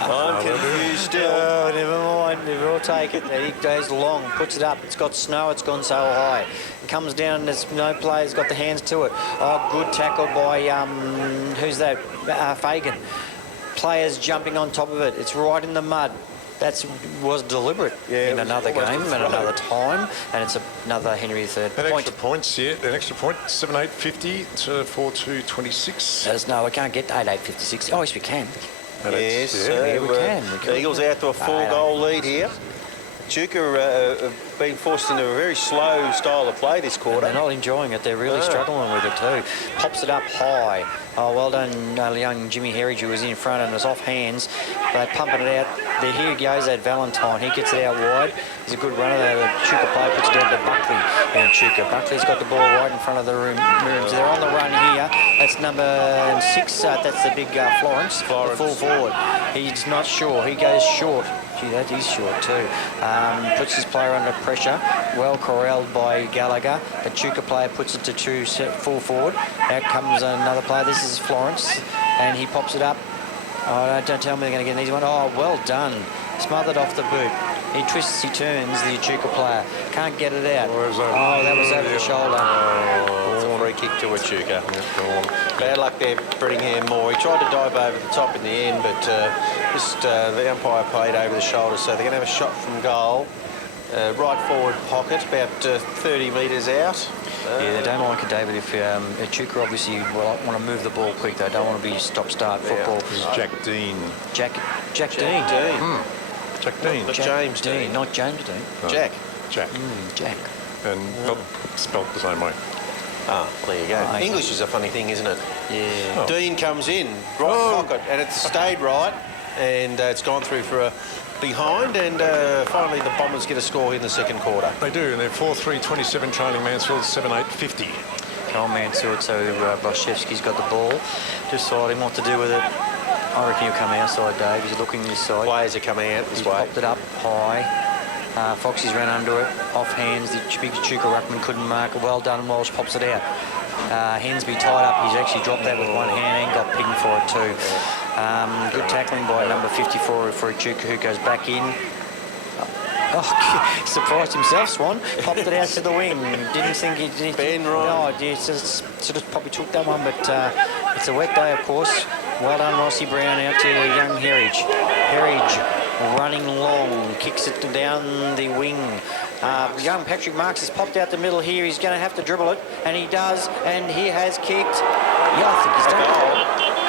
I'm confused still. Oh, never mind. We'll take it. He goes long, puts it up. It's got snow. It's gone so high. It comes down. There's no players got the hands to it. Oh, good tackle by who's that? Fagan. Players jumping on top of it. It's right in the mud. That was deliberate in another game and another time, and it's another Henry III An point. extra points, yeah. An extra point, 7-8-50 to 4-2-26. There's no, we can't get 8-8-56. Oh, yes, we can. Yes, Yeah, we can. The Eagles out to a 4-goal lead here. Echuca have been forced into a very slow style of play this quarter. They're not enjoying it. They're really struggling with it too. Pops it up high. Oh, well done, young Jimmy Herridge, who was in front and was off hands. They're pumping it out. There, here he goes, that Valentine. He gets it out wide. He's a good runner there. The Echuca player puts it down to Buckley. And Echuca. Buckley's got the ball right in front of the rooms. They're on the run here. That's number 6. That's the big Florence, the full forward. He's not sure. He goes short. Gee, that is short too. Puts his player under pressure. Well corralled by Gallagher. The Echuca player puts it to 2 full forward. Out comes another player. This is Florence. And he pops it up. Oh, don't tell me they're going to get an easy one. Oh, well done. Smothered off the boot. He twists, he turns, the Echuca player. Can't get it out. Oh, that was over the shoulder. It's a free kick to Echuca. Bad luck there, Brittingham Moore. He tried to dive over the top in the end, but the umpire played over the shoulder, so they're going to have a shot from goal. Right forward pocket, about 30 metres out. Yeah, they don't like it, David. If Echuca obviously want to move the ball quick, they don't want to be stop-start football. This is Jack Dean. Jack Dean. Jack Dean. Not James Dean. Not James Dean. No. Jack. Jack. Jack. And not spelt the same way. Ah, there you go. English is a funny thing, isn't it? Yeah. Dean comes in, right pocket, and it's stayed right, and it's gone through for a behind, and finally the Bombers get a score in the second quarter. They do, and they're 4-3-27 trailing Mansfield, 7-8-50. Come Mansfield, so Boszewski's got the ball, deciding what to do with it. I reckon he'll come outside, Dave. He's looking this side. Players are coming out this He's way. popped it up high. Foxy's ran under it, off hands. The big Echuca ruckman couldn't mark it. Well done, Walsh pops it out. Hensby tied up. He's actually dropped that with one hand and got pinged for it too. Good tackling by number 54 for Echuca, who goes back in. Oh, he surprised himself, Swan. Popped it out to the wing. Didn't think he did. Ben Ryan. No, sort of probably took that one, but it's a wet day, of course. Well done, Rossi Brown, out to young Herridge. Herridge running long, kicks it down the wing. Young Patrick Marks has popped out the middle here. He's going to have to dribble it, and he does, and he has kicked. Yeah, I think he's done it.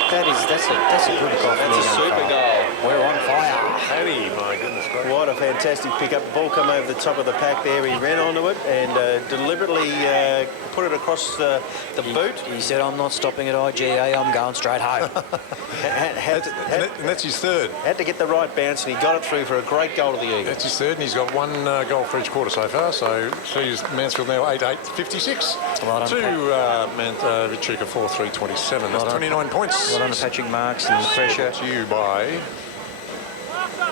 That's a good goal. That's a super goal. We're on fire. Harry, my goodness gracious. What a fantastic pick-up. The ball come over the top of the pack there. He ran onto it and deliberately put it across the boot. He said, I'm not stopping at IGA, I'm going straight home. And that's his third. Had to get the right bounce, and he got it through for a great goal to the Eagles. That's his third, and he's got one goal for each quarter so far. So sees Mansfield now 8-8-56 Well done, to Echuca 4-3-27. That's 29 points. Well done to Patrick Marks and the pressure. To you by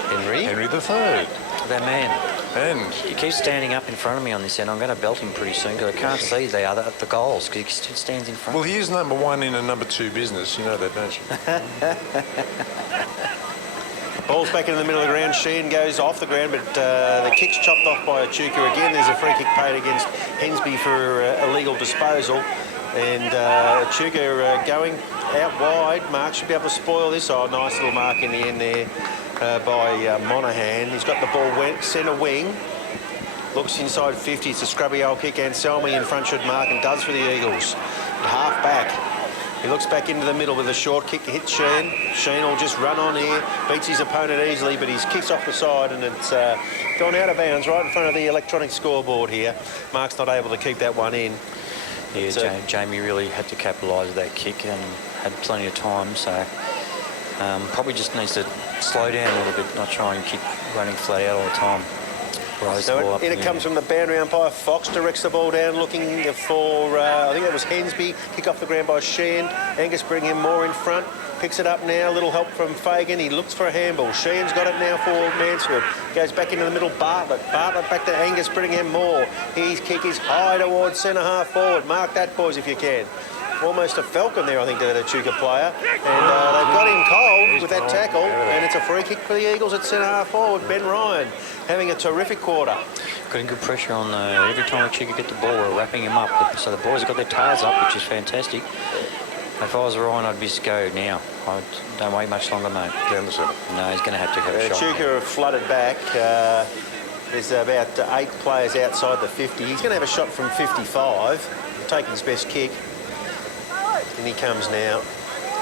Henry the Third. That man. And He keeps standing up in front of me on this end. I'm going to belt him pretty soon because I can't see the goals because he stands in front. well, he is number 1 in a number 2 business. You know that, don't you? Ball's back in the middle of the ground. Sheehan goes off the ground, but the kick's chopped off by Echuca again. There's a free kick paid against Hensby for illegal disposal. And Echuca going out wide. Mark should be able to spoil this. Oh, nice little mark in the end there by Monaghan. He's got the ball centre wing. Looks inside 50. It's a scrubby old kick. Anselmi in front should mark, and does for the Eagles. Half back. He looks back into the middle with a short kick. Hits Sheen. Sheen will just run on here. Beats his opponent easily, but he's kicks off the side, and it's gone out of bounds right in front of the electronic scoreboard here. Mark's not able to keep that one in. Yeah, Jamie really had to capitalise that kick and had plenty of time, so probably just needs to slow down a little bit, not try and keep running flat out all the time. So in it comes from the boundary umpire. Fox directs the ball down, looking for, I think that was Hensby. Kick off the ground by Sheehan. Angus Brittingham more in front. Picks it up now, little help from Fagan. He looks for a handball. Sheehan's got it now for Mansfield. Goes back into the middle, Bartlett. Bartlett back to Angus Brittingham more. His kick is high towards centre half forward. Mark that, boys, if you can. almost a falcon there, I think, to that Echuca player. And they've got him cold with that tackle, and it's a free kick for the Eagles at centre half forward. Ben Ryan having a terrific quarter. Putting good pressure on every time Echuca get the ball, we're wrapping him up. So the boys have got their tails up, which is fantastic. If I was Ryan, I'd be go now. I don't wait much longer, mate. Down the centre. No, he's going to have to have a shot. Echuca have flooded back. There's about 8 players outside the 50. He's going to have a shot from 55, taking his best kick. And he comes now.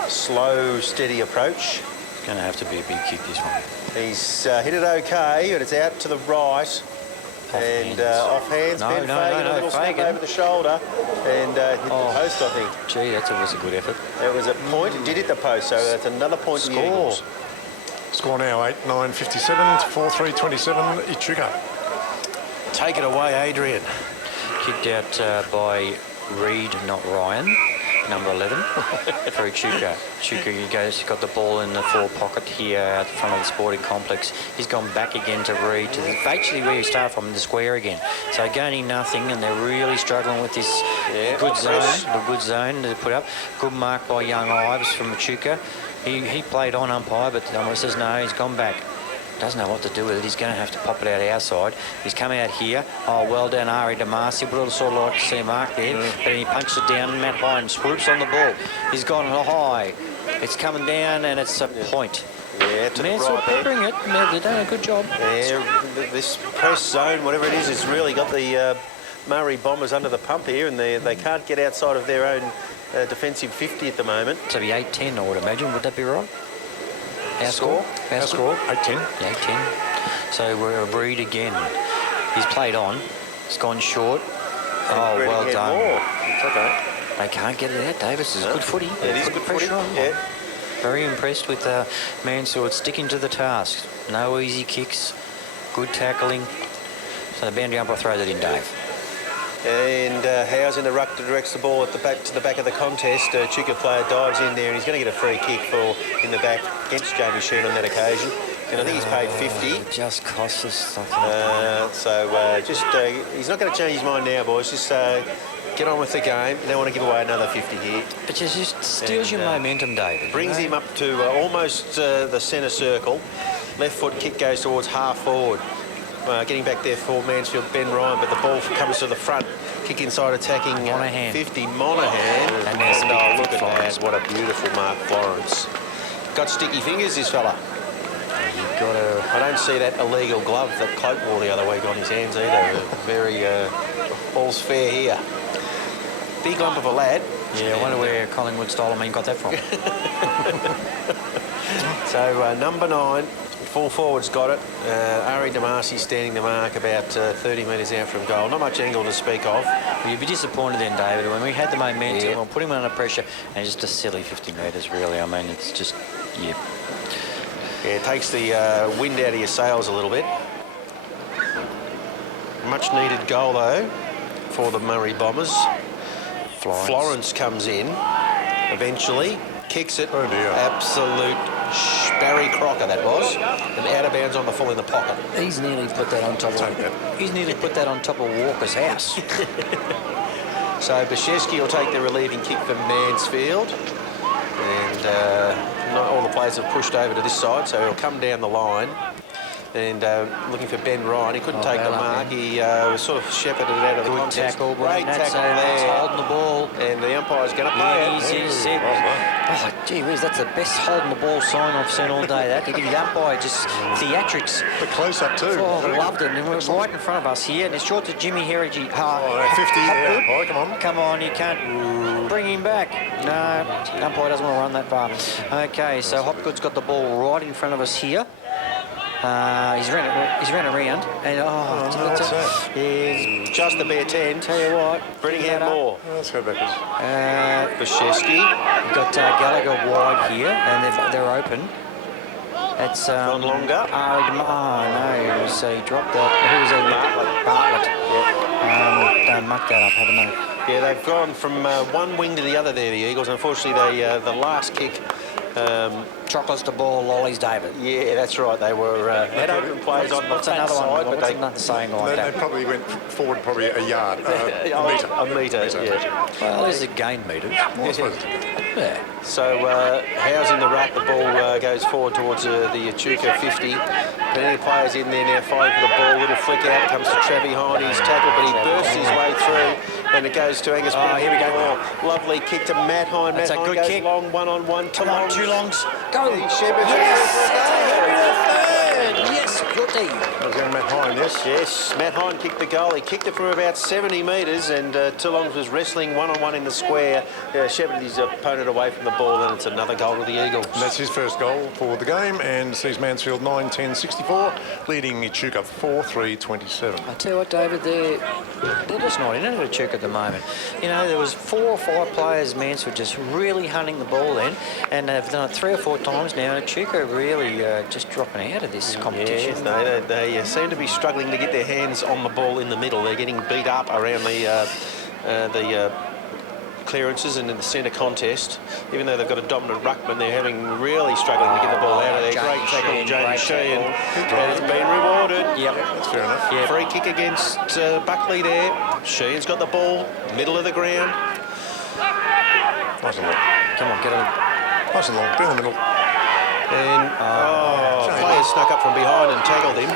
Slow, steady approach. It's going to have to be a big kick, this one. He's hit it okay, but it's out to the right. Off hands. No, Ben no, Fagan, no, a little snap Fagan. over the shoulder and hit the post, I think. Gee, that was a good effort. It was a point. It did hit the post, so that's another point to the Eagles. Score now 8-9-57 to 4-3-27 Echuca. Take it away, Adrian. Kicked out by Reed, not Ryan. Number 11 for Echuca. Echuca got the ball in the forward pocket here out the front of the sporting complex. He's gone back again to Reed, to basically where he started from, in the square again. So gaining nothing, and they're really struggling with this good zone. The good zone to put up. Good mark by young Ives from Echuca. He played on umpire, but the umpire says no, he's gone back. Doesn't know what to do with it. He's going to have to pop it out our side. He's come out here. Oh, well done, Ari DeMasi. Would have sort of like to see a mark there. But then he punched it down, and Matt Hine swoops on the ball. He's gone high. It's coming down, and it's a point. Yeah, to the Mansfield right there. peppering it. They've done a good job. Yeah, this press zone, whatever it is, has really got the Murray Bombers under the pump here, and they can't get outside of their own defensive 50 at the moment. So it'll be 8-10, I would imagine. Would that be right? Our score? Our score 8-10. Yeah, 8-10. So we're a Reed again. He's played on. It's gone short. Oh, Reading well had done. more. It's okay. They can't get it out, Davis. It's good footy. It is Put good pressure footy. on. Yeah. Very impressed with Mansfield sticking to the task. No easy kicks. Good tackling. So the boundary umpire throws it in, Dave. And Howes in the ruck directs the ball at the back to the back of the contest. Echuca player dives in there, and he's going to get a free kick for in the back against Jamie Sheen on that occasion. And I think he's paid 50. It just costs us. He's not going to change his mind now, boys. Just get on with the game. They want to give away another 50 here. It just steals your momentum, David. Brings him up to almost the centre circle. Left foot kick goes towards half forward. Getting back there for Mansfield, Ben Ryan, but the ball comes to the front. Kick inside, attacking Monahan. 50. Monahan. And there's Look at Florence. that. What a beautiful mark, Florence. Got sticky fingers, this fella. You've got to... I don't see that illegal glove that Cloak wore the other week on his hands either. Very all's fair here. Big lump of a lad. Yeah, I wonder where Collingwood Stolomine got that from. So number 9, full forward's got it. Ari DeMasi standing the mark about 30 metres out from goal. Not much angle to speak of. Well, you'd be disappointed then, David, when we had the momentum, Yeah. we'll put him under pressure, and just a silly 50 metres, really. I mean, it's just, yeah. Yeah, it takes the wind out of your sails a little bit. Much needed goal though for the Murray Bombers. Florence comes in eventually, kicks it. Oh dear. Absolute Barry Crocker that was, and out of bounds on the full in the pocket. He's nearly put that on top Take that. of... He's nearly put that on top of Walker's house. So Bashevsky will take the relieving kick for Mansfield, and not all the players have pushed over to this side, so he'll come down the line. And looking for Ben Ryan. He couldn't take the mark. He was sort of shepherded out of the Good contest. tackle, Great that's tackle that's there. holding the ball. And the umpire's going to play Yeah, it. he's said, oh, gee whiz, that's the best holding the ball sign I've seen all day, that. To get the umpire just theatrics. The close-up too. Oh, I loved it. And it was right in front of us here. And it's short to Jimmy Herrigy. 50, yeah. Oh, come on. Come on, you can't bring him back. No, the umpire doesn't want to run that far. Okay, so Hopgood's got the ball right in front of us here. He's ran around, and what's that? yeah, Just a bare 10. tell you what, Brittingham Moore. Let's go backwards. Bashevsky. We've got Gallagher wide here, and they're open. That's Gone longer. No, he dropped that. Who was that? Bartlett. Yeah. They mucked that up, haven't they? Yeah, they've gone from one wing to the other there, the Eagles. Unfortunately, the last kick Chocolates to ball, lollies, David. Yeah, that's right. They were had open plays on What's that another side, one? but What's they another saying like They that? probably went forward probably a yard, a metre. Yeah. Well, there's a gain meters. Well, I suppose it's Yeah. So Howe's in the ruck. The ball goes forward towards the Echuca 50. Plenty of players in there now fighting for the ball. Little flick out comes to Travis Hine. He's tackled, but he bursts his way through, and it goes to Angus. Oh, here we go. Oh, lovely kick to Matt Hine. That's Matt a Hine good goes kick. long, one-on-one. Come on, two longs. Go. Shepard. Yes, goody. I was going to Matt Hine, yes? Yes, Matt Hine kicked the goal. He kicked it from about 70 metres, and Toulongs was wrestling one-on-one in the square. Shepherded his opponent away from the ball, and it's another goal to the Eagles. And that's his first goal for the game, and sees Mansfield 9-10-64, leading Echuca 4-3-27. I tell you what, David, they're just not in it at Echuca at the moment. You know, there was 4 or 5 players, Mansfield, just really hunting the ball then, and they've done it 3 or 4 times now, and Echuca really just dropping out of this competition. Yes, they seem to be struggling to get their hands on the ball in the middle. They're getting beat up around the clearances and in the centre contest. Even though they've got a dominant ruckman, they're really struggling to get the ball out of there. Great tackle, Jamie Sheehan, and it's been rewarded. Yep. That's fair enough. Yep. Free kick against Buckley there. Sheehan's got the ball, middle of the ground. Nice and long. Come on, get on. Nice and long, down the middle. And player snuck up from behind and tackled him.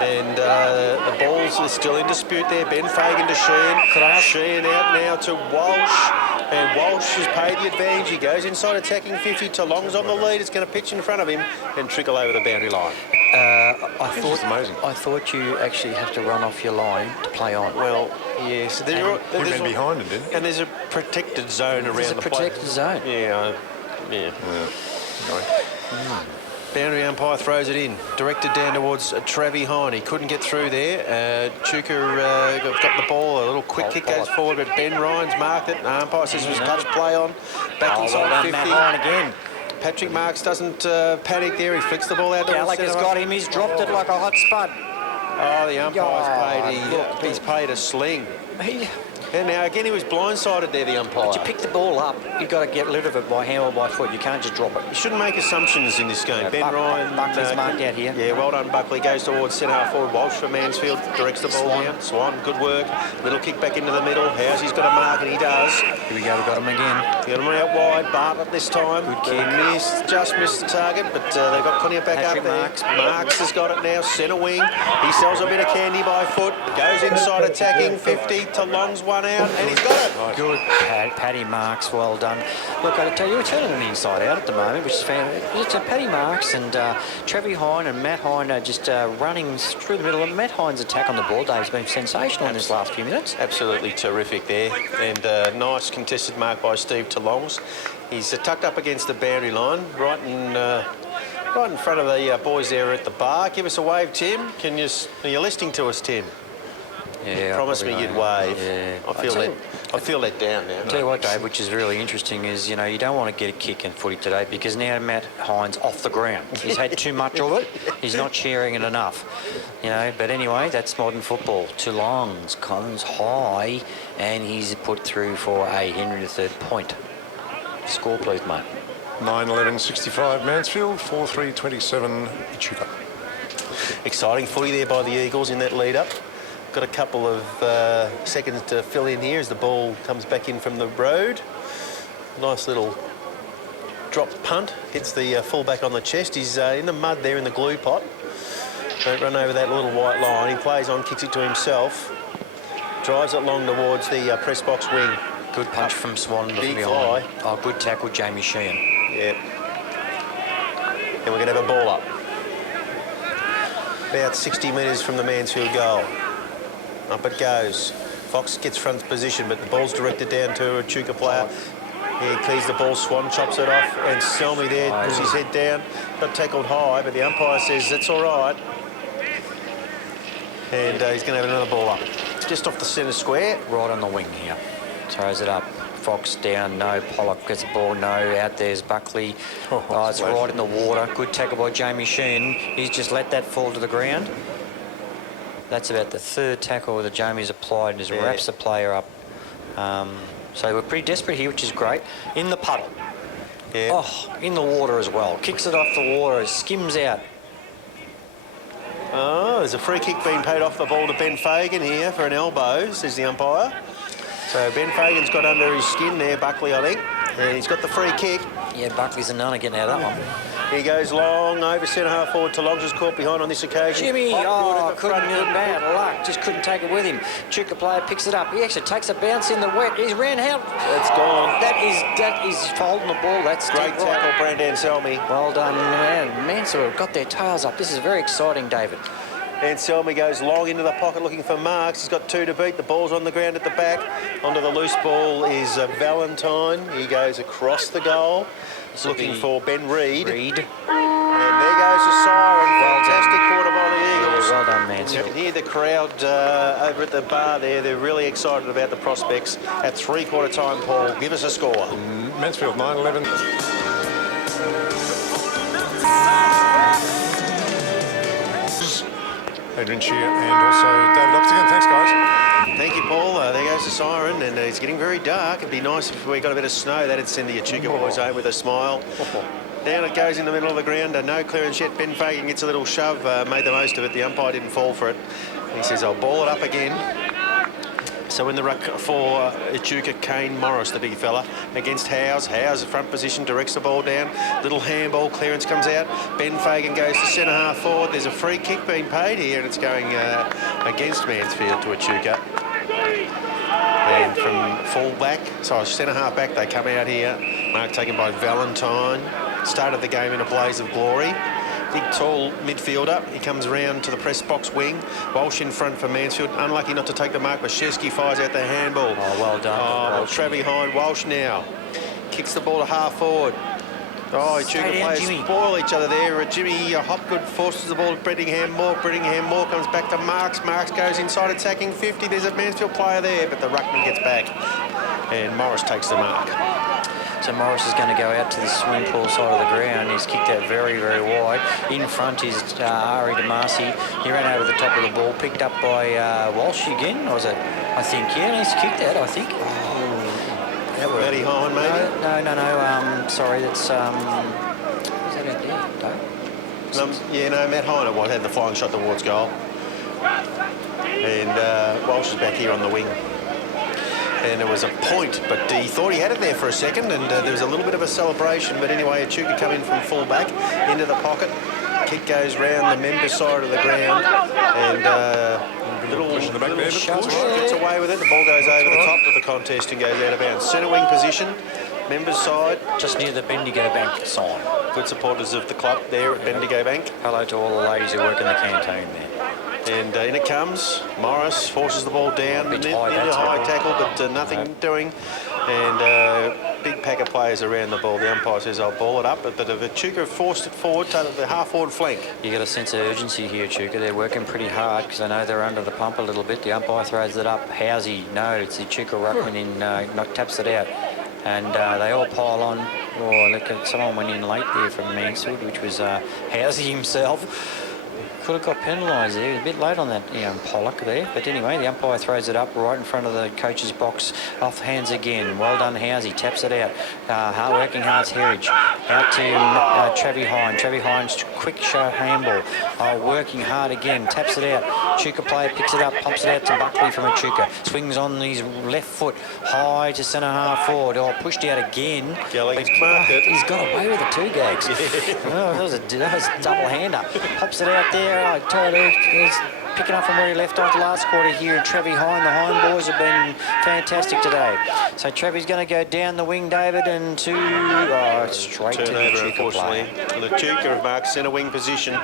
And the balls are still in dispute there. Ben Fagan to Sheehan. Sheehan out now to Walsh. And Walsh has paid the advantage. He goes inside attacking 50. Toulong's on the lead. It's going to pitch in front of him and trickle over the boundary line. It's amazing. I thought you actually have to run off your line to play on. Well, yes. We went behind him, didn't we? And there's a protected zone around There's a the protected play. zone. Yeah. Boundary umpire throws it in, directed down towards Travis Hine. He couldn't get through there. Echuca got the ball. A little quick kick goes forward, but Ben Ryan's marked it. Umpire says it was touch play on. Back inside 50. Matt Hine again. Patrick Marks doesn't panic there. He flicks the ball out. Gallagher's got him. He's dropped it like a hot spud. Oh, the umpire's he's paid a sling. And now again, he was blindsided there, the umpire. But you pick the ball up, you've got to get rid of it by hand or by foot. You can't just drop it. You shouldn't make assumptions in this game. Ben Ryan. Buckley's marked out here. Yeah, well done, Buckley. Goes towards centre half forward. Walsh for Mansfield. Directs the ball down. Swan, good work. Little kick back into the middle. How's got a mark, and he does. Here we go, we've got him again. Got him out wide. Bartlett this time. Good kick. Just missed the target, but they've got plenty of back Patrick up there. Marks has got it now. Centre wing. He sells a bit of candy by foot. Goes inside attacking 50. Toulong's one out, and he's got it. Good, Paddy Marks, well done. Look, I tell you, we're turning an inside out at the moment, which is fantastic. It's Paddy Marks and Travis Hine and Matt Hine are just running through the middle. And Matt Hine's attack on the ball, Dave's been sensational in this last few minutes. Absolutely terrific there, and nice contested mark by Steve Toulongs. He's tucked up against the boundary line, right in front of the boys there at the bar. Give us a wave, Tim. Are you listening to us, Tim? Yeah, Promise me you'd wave. Yeah. I feel let down now. I'll tell you what, Dave, which is really interesting is, you know, you don't want to get a kick in footy today because now Matt Hine's off the ground. He's had too much of it. He's not sharing it enough. You know, but anyway, that's modern football. Toulongs comes high and he's put through for a Henry III point. Score, please, mate. 9-11-65 Mansfield, 4-3-27 Echuca. Exciting footy there by the Eagles in that lead-up. Got a couple of seconds to fill in here as the ball comes back in from the road. Nice little drop punt, hits the fullback on the chest. He's in the mud there in the glue pot. Don't run over that little white line. He plays on, kicks it to himself. Drives it long towards the press box wing. Good punch from Swan. Big fly. Oh, good tackle, Jamie Sheehan. Yeah. And we're going to have a ball up. About 60 metres from the Mansfield goal. Up it goes. Fox gets front position, but the ball's directed down to a Echuca player. He clears the ball, Swan chops it off, and Selmy there puts his head down. Got tackled high, but the umpire says that's all right. And he's going to have another ball up. Just off the centre square. Right on the wing here. Throws it up. Fox down, no. Pollock gets the ball, no. Out there's Buckley. Oh, it's right in the water. Good tackle by Jamie Sheehan. He's just let that fall to the ground. That's about the third tackle that Jamie's applied and just wraps the player up. So we're pretty desperate here, which is great. In the puddle. Yeah. Oh, in the water as well. Kicks it off the water, skims out. Oh, there's a free kick being paid off the ball to Ben Fagan here for an elbow, says the umpire. So Ben Fagan's got under his skin there, Buckley, I think. And he's got the free kick. Yeah, Buckley's and Nunna getting out of that one. He goes long over centre half forward to Logs, caught behind on this occasion. Jimmy, Hopgood at the couldn't front. get bad luck, just couldn't take it with him. Echuca player picks it up. He actually takes a bounce in the wet. He's ran out. It's gone. That is holding the ball. That's Great deep tackle, right. Brandon Selmy. Well done, man. Mansfield have got their tails up. This is very exciting, David. And Selmy goes long into the pocket looking for marks. He's got 2 to beat. The ball's on the ground at the back. Onto the loose ball is Valentine. He goes across the goal. Looking for Ben Reid. And there goes the siren. Fantastic quarter by the Eagles. Well done, You Mansfield. can hear the crowd over at the bar there. They're really excited about the prospects. At 3/4 time, Paul, give us a score. Mansfield 9-11. Adrian Shear and also David Oxtigan. Thanks, guys. Thank you, Paul. There goes the siren, and it's getting very dark. It'd be nice if we got a bit of snow. That'd send the Echuca boys home with a smile. Down it goes in the middle of the ground. No clearance yet. Ben Fagan gets a little shove, made the most of it. The umpire didn't fall for it. He says, I'll ball it up again. So in the ruck for Echuca, Kane Morris, the big fella, against Howes. Howes, front position, directs the ball down. Little handball, clearance comes out. Ben Fagan goes to centre half forward. There's a free kick being paid here, and it's going against Mansfield to Echuca. And from full back, centre half back, they come out here. Mark taken by Valentine. Started the game in a blaze of glory. Big, tall midfielder. He comes round to the press box wing. Walsh in front for Mansfield. Unlucky not to take the mark, but Shesky fires out the handball. Oh, well done. Travie behind Walsh now. Kicks the ball to half forward. Oh, Echuca Stay down, players Jimmy. spoil each other there. Jimmy Hopgood forces the ball to Brettingham Moore. Brettingham Moore comes back to Marks. Marks goes inside attacking 50. There's a Mansfield player there, but the ruckman gets back. And Morris takes the mark. So Morris is going to go out to the swimming pool side of the ground. He's kicked out very, very wide. In front is Ari DeMasi. He ran over the top of the ball, picked up by Walsh again. Or was it? I think, yeah, he's kicked out, I think. Matty Hine, maybe? No. Sorry, that's... is that out there? No? Matt Hine had the flying shot towards goal. And Walsh is back here on the wing. And it was a point, but he thought he had it there for a second, and there was a little bit of a celebration. But anyway, Echuca come in from full back into the pocket. Kick goes round the member side of the ground, and little push in the back there, but push gets away with it. The ball goes over the top of the contest and goes out of bounds. Centre wing position, members side. Just near the Bendigo Bank sign. Good supporters of the club there at Bendigo Bank. Hello to all the ladies who work in the canteen there. And in it comes. Morris forces the ball down into Bit high, high tackle, but nothing doing. And big pack of players around the ball. The umpire says, I'll ball it up. But if Echuca forced it forward to the half-forward flank. You get a sense of urgency here, Echuca. They're working pretty hard because I know they're under the pump a little bit. The umpire throws it up. Housey, no, it's the Echuca ruckman in, taps it out. And they all pile on. Oh, look, someone went in late there from Mansfield, which was Housey himself. Could have got penalised there. He was a bit late on that Pollock there. But anyway, the umpire throws it up right in front of the coach's box. Off hands again. Well done, Housey. Taps it out. Working hard's Heritage. Out to Travie Hine. Travie Hine's quick shot handball. Working hard again. Taps it out. Echuca player picks it up. Pumps it out to Buckley from Echuca. Swings on his left foot. High to centre half forward. Pushed out again. Gallagher's marked it. He's got away with the 2 gags. That was a double-hander. Pops it out there. I told you, he's picking up from where he left off last quarter here. Travie Hine, the Hine boys have been fantastic today. So Travie's going to go down the wing, David, and straight to the Turnover, Echuca player. unfortunately. The Echuca have marked centre wing position.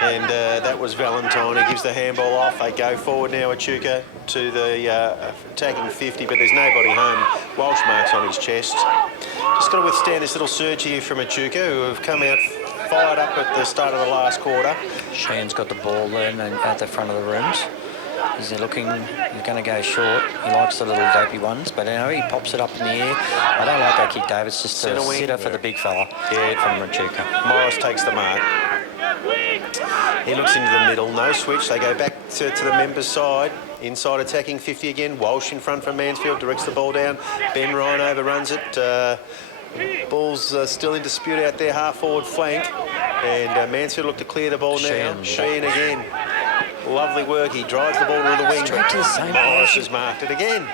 And that was Valentine. He gives the handball off. They go forward now, Echuca, to the attacking 50, but there's nobody home. Walsh marks on his chest. Just got to withstand this little surge here from Echuca, who have come out fired up at the start of the last quarter. Shane's got the ball there and at the front of the rooms. He's going to go short. He likes the little dopey ones, but he pops it up in the air. I don't like that kick, Dave. It's just a sitter for the big fella from Echuca. Morris takes the mark. He looks into the middle, no switch. They go back to the members' side. Inside attacking 50 again. Walsh in front from Mansfield, directs the ball down. Ben Ryan overruns it. Ball's still in dispute out there, half-forward flank. And Mansfield look to clear the ball now. Sheen again. Lovely work. He drives the ball to the wing. Straight to the same Morris place. has marked it again.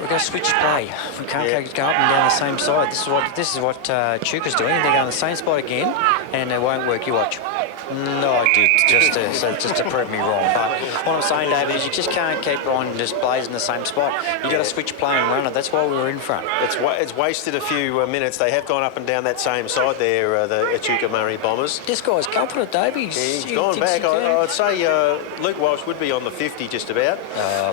We're going to switch play. We can't go up and down the same side. This is what Echuca's doing. They're going the same spot again, and it won't work. You watch. No, I did, just to prove me wrong. But what I'm saying, David, is you just can't keep on just blazing the same spot. You've got to switch play and run it. That's why we were in front. It's wasted a few minutes. They have gone up and down that same side there, the Echuca Murray Bombers. This guy's confident, Dave. He's gone back. I'd say Luke Walsh would be on the 50 just about.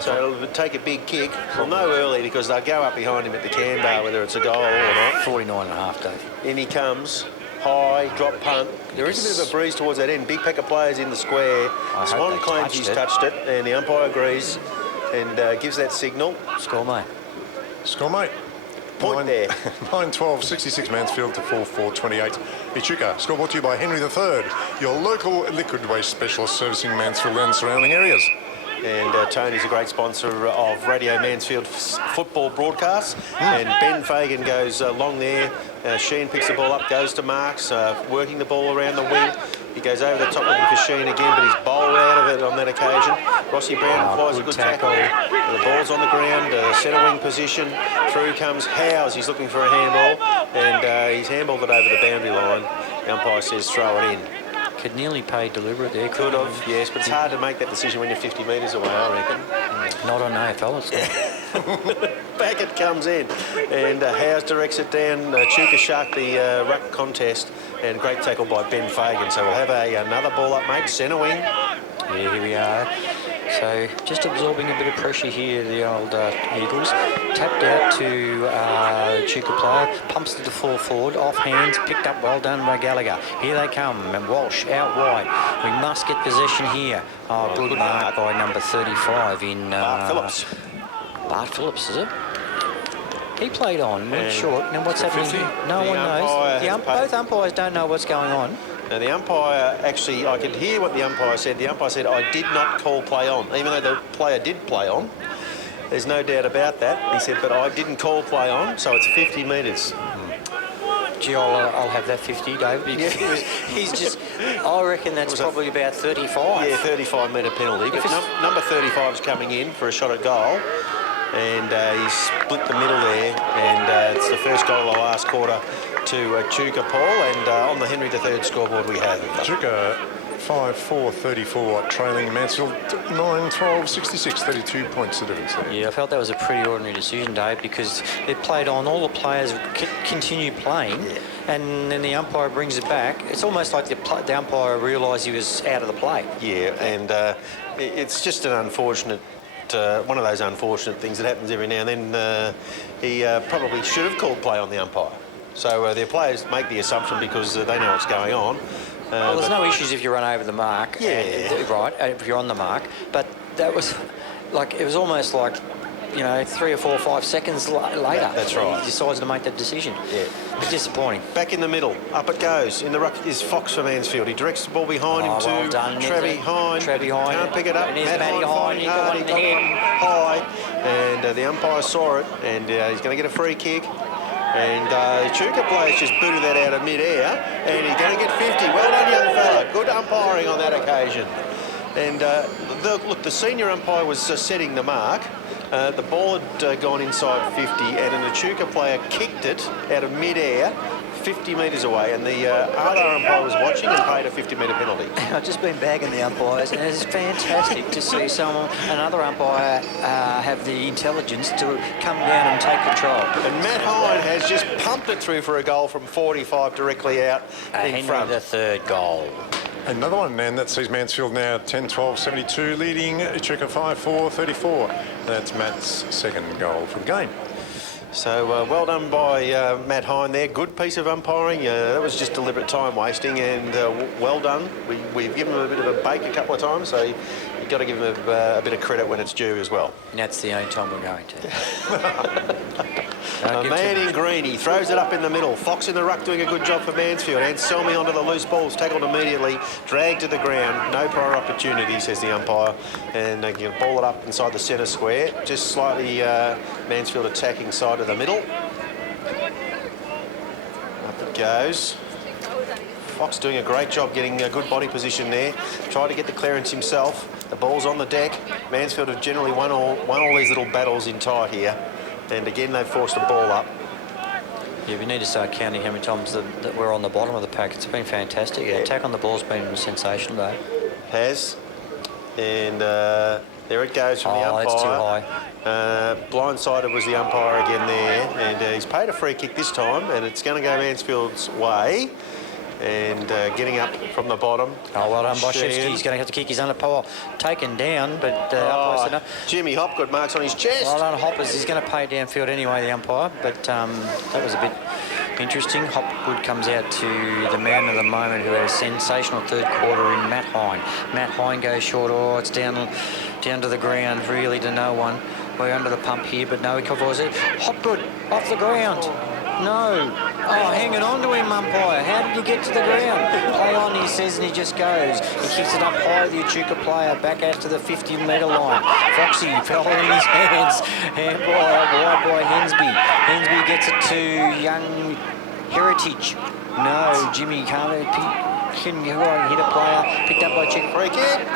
So it'll take a big kick. Well, no early because they'll go up behind him at the can bar, whether it's a goal or not. 49.5, Dave. In he comes. High, drop punt. There is a bit of a breeze towards that end. Big pack of players in the square. Swan claims he's touched it, and the umpire agrees and gives that signal. Score, mate. Score, mate. Point there. 9-12, 66 Mansfield to 4-4-28. Echuca. Score brought to you by Henry III, your local liquid waste specialist servicing Mansfield and surrounding areas. And Tony's a great sponsor of Radio Mansfield football broadcasts. And Ben Fagan goes long there. Sheen picks the ball up, goes to Marks, working the ball around the wing. He goes over the top looking for Sheen again, but he's bowled out of it on that occasion. Rossi Brown applies a good tackle. The ball's on the ground, centre wing position. Through comes Howes. He's looking for a handball, and he's handballed it over the boundary line. The umpire says throw it in. Could nearly pay deliberate there. Could have, yes, but it's hard to make that decision when you're 50 metres away, I reckon. Not on AFL, it's not. Back it comes in, and Howes directs it down. Echuca shark the ruck contest, and great tackle by Ben Fagan. So we'll have another ball up, mate, centre wing. Yeah, here we are. So just absorbing a bit of pressure here, the old Eagles. Tapped out to Echuca player, pumps to the full forward, off hands, picked up, well done by Gallagher. Here they come, and Walsh out wide. We must get possession here. Oh, good mark by number 35 in... Bart Phillips. Bart Phillips, is it? He played on, went short. Now what's happening here? No one knows. Both umpires don't know what's going on. Now the umpire, actually, I could hear what the umpire said. The umpire said, I did not call play on, even though the player did play on. There's no doubt about that. He said, but I didn't call play on, so it's 50 metres. Gee, I'll have that 50, Dave, because he's just... I reckon that's probably about 35. Yeah, 35-metre penalty. But number 35 is coming in for a shot at goal. And he's split the middle there. And it's the first goal of the last quarter to Echuca, Paul. And on the Henry III scoreboard we have Echuca 5-4-34, trailing Mansfield 9-12, 66, 32 points the difference there. Yeah, I felt that was a pretty ordinary decision, Dave, because they played on, all the players continue playing, and then the umpire brings it back. It's almost like the umpire realised he was out of the play. Yeah, and it's just an unfortunate, one of those unfortunate things that happens every now and then. He probably should have called play on the umpire. So their players make the assumption because they know what's going on. Well, there's no issues if you run over the mark. Yeah. Right, if you're on the mark. But that was like, it was almost like, 3 or 4 or 5 seconds later. That's right. He decides to make that decision. Yeah. A bit disappointing. Back in the middle, up it goes. In the ruck is Fox for Mansfield. He directs the ball behind him to well done, Trevi Hine. Can't pick it up. And there's Matty Hine. He got one in the head. High. And the umpire saw it, and he's going to get a free kick. And Echuca players just booted that out of mid-air, and he's going to get 50. Well done, young fella. Good umpiring on that occasion. And look, the senior umpire was setting the mark. The ball had gone inside 50, and an Echuca player kicked it out of mid-air, 50 metres away, and the other umpire was watching and paid a 50-metre penalty. I've just been bagging the umpires, and it's fantastic to see another umpire have the intelligence to come down and take control. And Matt Hine has just pumped it through for a goal from 45 directly out in front. The third goal. Another one, and that sees Mansfield now 10-12, 72, leading Echuca 5-4, 34. That's Matt's second goal for the game. So well done by Matt Hine there. Good piece of umpiring. That was just deliberate time wasting, and well done. We've given him a bit of a bake a couple of times, so you've got to give him a bit of credit when it's due as well. And that's the only time we're going to. A man in green, he throws it up in the middle. Fox in the ruck doing a good job for Mansfield. Anselmi onto the loose balls, tackled immediately, dragged to the ground. No prior opportunity, says the umpire. And they can ball it up inside the centre square. Just slightly Mansfield attacking side of the middle. goes. Fox doing a great job getting a good body position there. Tried to get the clearance himself. The ball's on the deck. Mansfield have generally won all these little battles in tight here. And again, they've forced a ball up. Yeah, we need to start counting how many times that we're on the bottom of the pack. It's been fantastic. The attack on the ball's been sensational, though. Has. And there it goes from the umpire. That's too high. Blindsided was the umpire again there. And he's paid a free kick this time. And it's going to go Mansfield's way. And getting up from the bottom. Oh, well done by Shevsky. He's going to have to kick his underpower. Taken down, but umpire said no. Jimmy Hopgood marks on his chest. Well done, Hoppers. He's going to pay downfield anyway, the umpire. But that was a bit interesting. Hopgood comes out to the man of the moment who had a sensational third quarter in Matt Hine. Matt Hine goes short. Oh, it's down to the ground, really to no one. We're under the pump here, but no, he covers it. Hopgood off the ground. No. Oh, hanging on to him, umpire. How did you get to the ground? Play on, he says, and he just goes. He kicks it up high, the Echuca player, back out to the 50-metre line. Foxy fell in his hands. Handball wide by Hensby. Hensby gets it to young Heritage. No, Jimmy can't hit a player. Picked up by Chick. Free kick.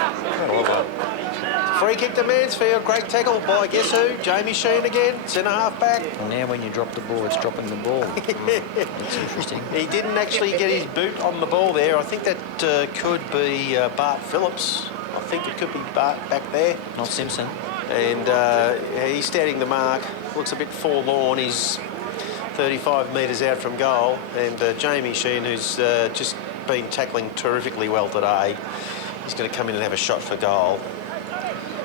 Free kick to Mansfield. Great tackle by guess who? Jamie Sheen again. Centre half back. And now when you drop the ball, it's dropping the ball. That's interesting. He didn't actually get his boot on the ball there. I think that could be Bart Phillips. I think it could be Bart back there. Not Simpson. And he's standing the mark. Looks a bit forlorn. He's 35 metres out from goal. And Jamie Sheen, who's just been tackling terrifically well today, he's going to come in and have a shot for goal.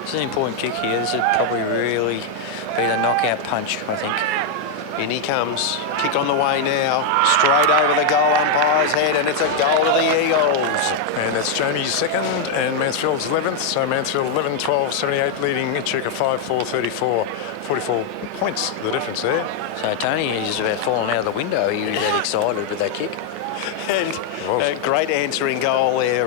It's an important kick here. This would probably really be the knockout punch, I think. In he comes. Kick on the way now. Straight over the goal umpire's head, and it's a goal to the Eagles. And that's Jamie's second and Mansfield's 11th. So Mansfield 11, 12, 78, leading Echuca 5, 4, 34. 44 points, the difference there. So Tony is about falling out of the window. He was that excited with that kick. And a great answering goal there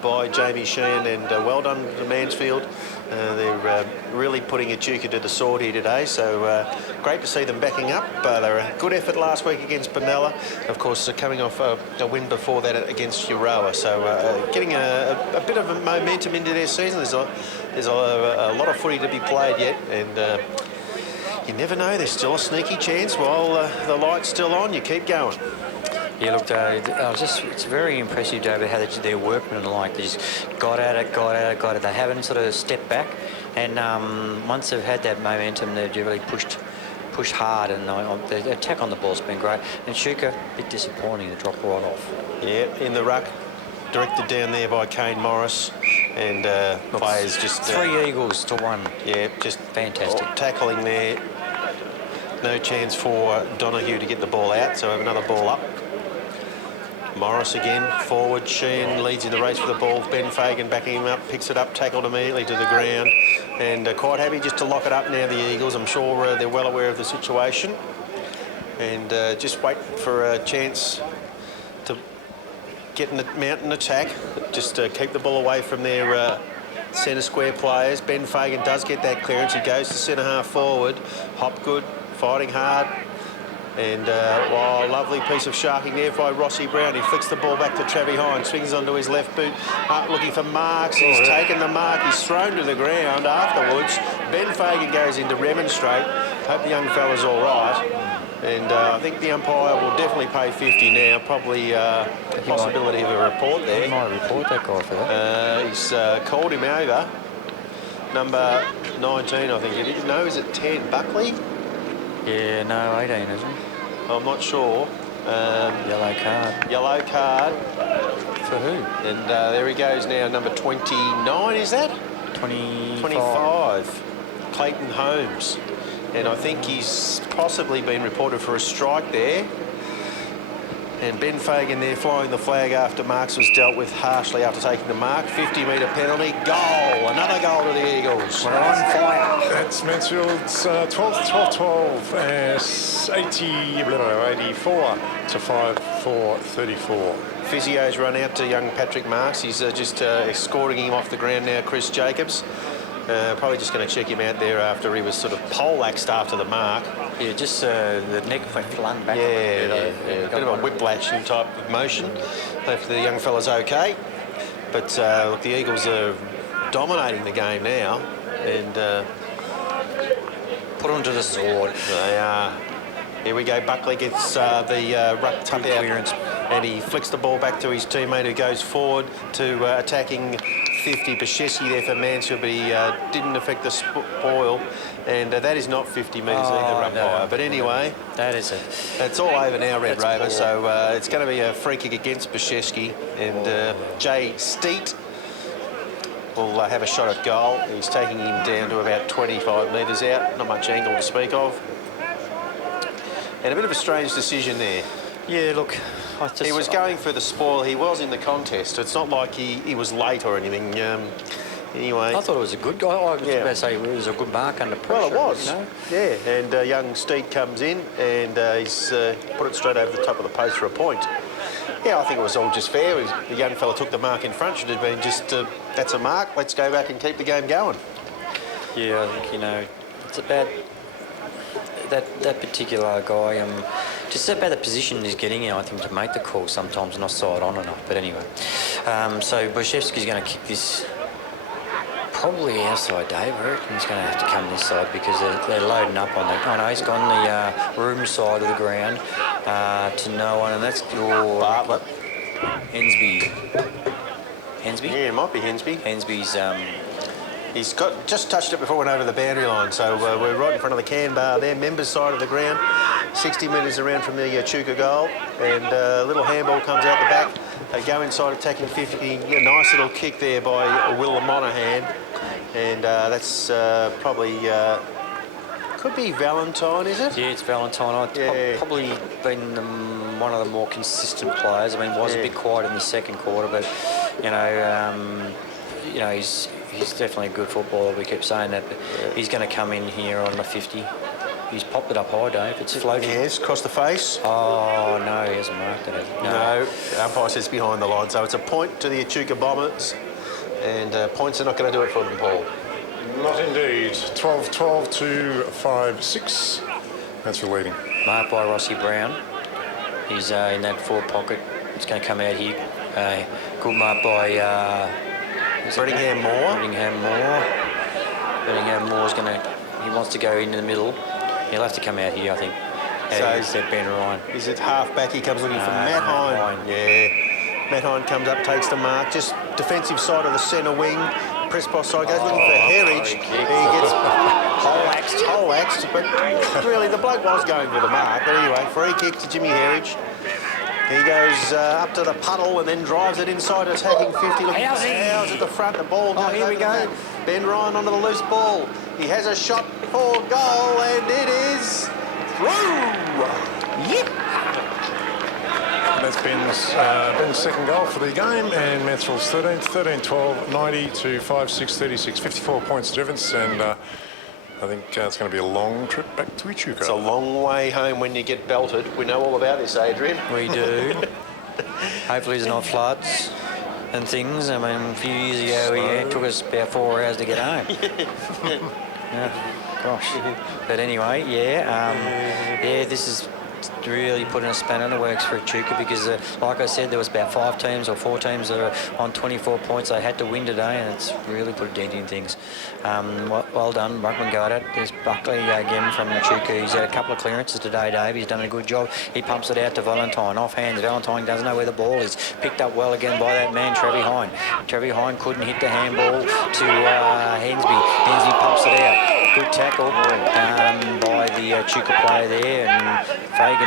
by Jamie Sheen, and well done to Mansfield. They're really putting Echuca to the sword here today, so great to see them backing up. They were a good effort last week against Benalla. Of course, coming off a win before that against Euroa, so getting a bit of a momentum into their season. There's a lot of footy to be played yet, and you never know, there's still a sneaky chance while the light's still on. You keep going. Yeah, look, it's very impressive, David, how they're workmanlike. They just got at it. They haven't sort of stepped back, and once they've had that momentum, they've really pushed hard, and the attack on the ball's been great. And Echuca, a bit disappointing to drop right off. Yeah, in the ruck, directed down there by Kane Morris, and players just 3 Eagles to 1. Yeah, just fantastic tackling there. No chance for Donahue to get the ball out, so have another ball up. Morris again, forward. Sheen leads in the race for the ball. Ben Fagan backing him up, picks it up, tackled immediately to the ground. And quite happy just to lock it up now, the Eagles. I'm sure they're well aware of the situation. And just wait for a chance to get in the mountain attack. Just keep the ball away from their centre square players. Ben Fagan does get that clearance. He goes to centre half forward. Hopgood fighting hard. And lovely piece of sharking there by Rossi Brown. He flicks the ball back to Travis Hine, swings onto his left boot, up looking for marks. He's taken the mark. He's thrown to the ground afterwards. Ben Fagan goes in to remonstrate. Hope the young fella's all right. And I think the umpire will definitely pay 50 now. Probably a possibility of a report there. He might report that guy for that. He's called him over. Number 19, I think it is. No, is it 10? Buckley? Yeah, no, 18, isn't it? I'm not sure. Yellow card. Yellow card. For who? And there he goes now, number 29, is that? 25. Clayton Holmes. And I think he's possibly been reported for a strike there. And Ben Fagan there flying the flag after marks was dealt with harshly after taking the mark. 50-metre penalty. Goal. Another goal to the Eagles. We're on fire. That's Mansfield's 12, 84 to 5, 4, 34. Physio's run out to young Patrick Marks. He's just escorting him off the ground now, Chris Jacobs. Probably just going to check him out there after he was sort of poleaxed after the mark. Yeah, just the neck went flung back. Yeah, a bit of a whiplash type of motion. Hopefully the young fella's okay. But look, the Eagles are dominating the game now, and Put onto the sword. they are. Here we go. Buckley gets the ruck tuck out, clearance. and he flicks the ball back to his teammate who goes forward to attacking 50. Bashesky there for Mansfield, but he didn't affect the spoil, and that is not 50 metres either, umpire. no. But anyway, That is it. it's all over now, Red That's Rover. poor. So it's going to be a free kick against Bashesky, and Jay Steet will have a shot at goal. He's taking him down to about 25 metres out. Not much angle to speak of. And a bit of a strange decision there. Yeah, look, He was going for the spoil. He was in the contest. It's not like he was late or anything. Anyway. I thought it was a good guy. I was Yeah. about to say it was a good mark under pressure. Well, it was. You know? Yeah, and young Steed comes in and he's put it straight over the top of the post for a point. Yeah, I think it was all just fair. The young fella took the mark in front. Should have been just, that's a mark. Let's go back and keep the game going. Yeah, I think, you know, it's about that particular guy, just about the position he's getting in, I think, to make the call sometimes, not side on enough. But anyway, so Bushevsky's going to kick this probably outside Dave. I reckon he's going to have to come this side because they're loading up on that. Oh no, he's gone the room side of the ground to no one, and that's your Bartlett. Hensby. Hensby? Yeah, it might be Hensby. Hensby's He's just touched it before it went over the boundary line, so we're right in front of the can bar there, members' side of the ground, 60 metres around from the Echuca goal, and a little handball comes out the back. They go inside attacking 50. A nice little kick there by Will Monaghan, and that's probably could be Valentine, is it? Yeah, it's Valentine. Yeah. Probably been one of the more consistent players. I mean, was a bit quiet in the second quarter, but he's definitely a good footballer. We keep saying that, but he's going to come in here on the 50. He's popped it up high, Dave. It's floating. Yes, across the face. Oh no, he hasn't marked it. No, umpire says behind the line, so it's a point to the Echuca Bombers, and points are not going to do it for them, Paul. Not indeed. 12-12 to 5-6. Mansfield leading. Marked by Rossi Brown. He's in that forward pocket. It's going to come out here. Good mark by Brettingham Moore. Brettingham Moore's going to. He wants to go into the middle. He'll have to come out here, I think. So Ben Ryan. Is it half back? He comes looking for Matt Hine. Yeah. Matt Hine comes up, takes the mark. Just defensive side of the centre wing. Press box side goes looking for Herridge. He gets whole axed. But really, the bloke was going for the mark. But anyway, free kick to Jimmy Herridge. He goes up to the puddle and then drives it inside, attacking 50. Looking for Howes at the front. The ball goes here we over go. the back. Ben Ryan onto the loose ball. He has a shot for goal, and it is through. Yep. That's Ben's second goal for the game, and Mansfield's 13th, 13-12, 90 to 5-6, 36, 54 points difference, and I think it's going to be a long trip back to Echuca. It's a long way home when you get belted. We know all about this, Adrian. We do. Hopefully there's not floods and things. I mean, a few years ago, it took us about 4 hours to get home. Yeah, gosh. But anyway, this is really putting a spanner in the works for Echuca because, like I said, there was about 5 teams or 4 teams that are on 24 points. They had to win today, and it's really put a dent in things. Well done, Ruckman got it. There's Buckley again from Echuca. He's had a couple of clearances today, Dave. He's done a good job. He pumps it out to Valentine. Off hands. Valentine doesn't know where the ball is. Picked up well again by that man, Trevi Hine. Trevi Hine couldn't hit the handball to Hensby. Hensby pumps it out. Good tackle by the Echuca player there, and Fagan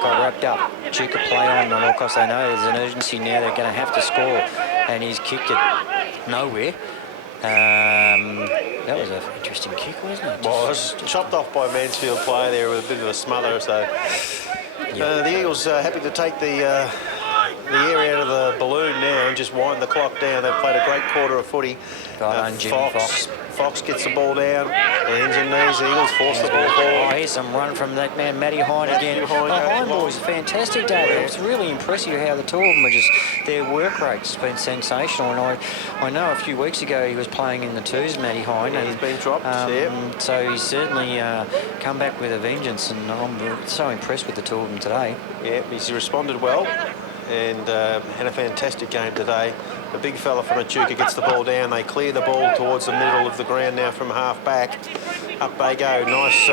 got wrapped up. Echuca play on, and of course they know there's an urgency now. They're going to have to score, and he's kicked it nowhere. That was an interesting kick, wasn't it? Well, it was chopped off by a Mansfield player there with a bit of a smother. So the Eagles happy to take the the air out of the balloon now and just wind the clock down. They've played a great quarter of footy. Right on, Jimmy Fox. Fox gets the ball down, hands and knees. Eagles force the ball forward. Oh, here's some run from that man, Matty Hine again. The Hine boys are fantastic, David. It's really impressive how the two of them are just, their work rate's been sensational. And I know a few weeks ago he was playing in the twos, Matty Hine. And he's been dropped, so he's certainly come back with a vengeance, and I'm so impressed with the two of them today. Yeah, he's responded well and had a fantastic game today. The big fella from Echuca gets the ball down. They clear the ball towards the middle of the ground now from half back. Up they go. Nice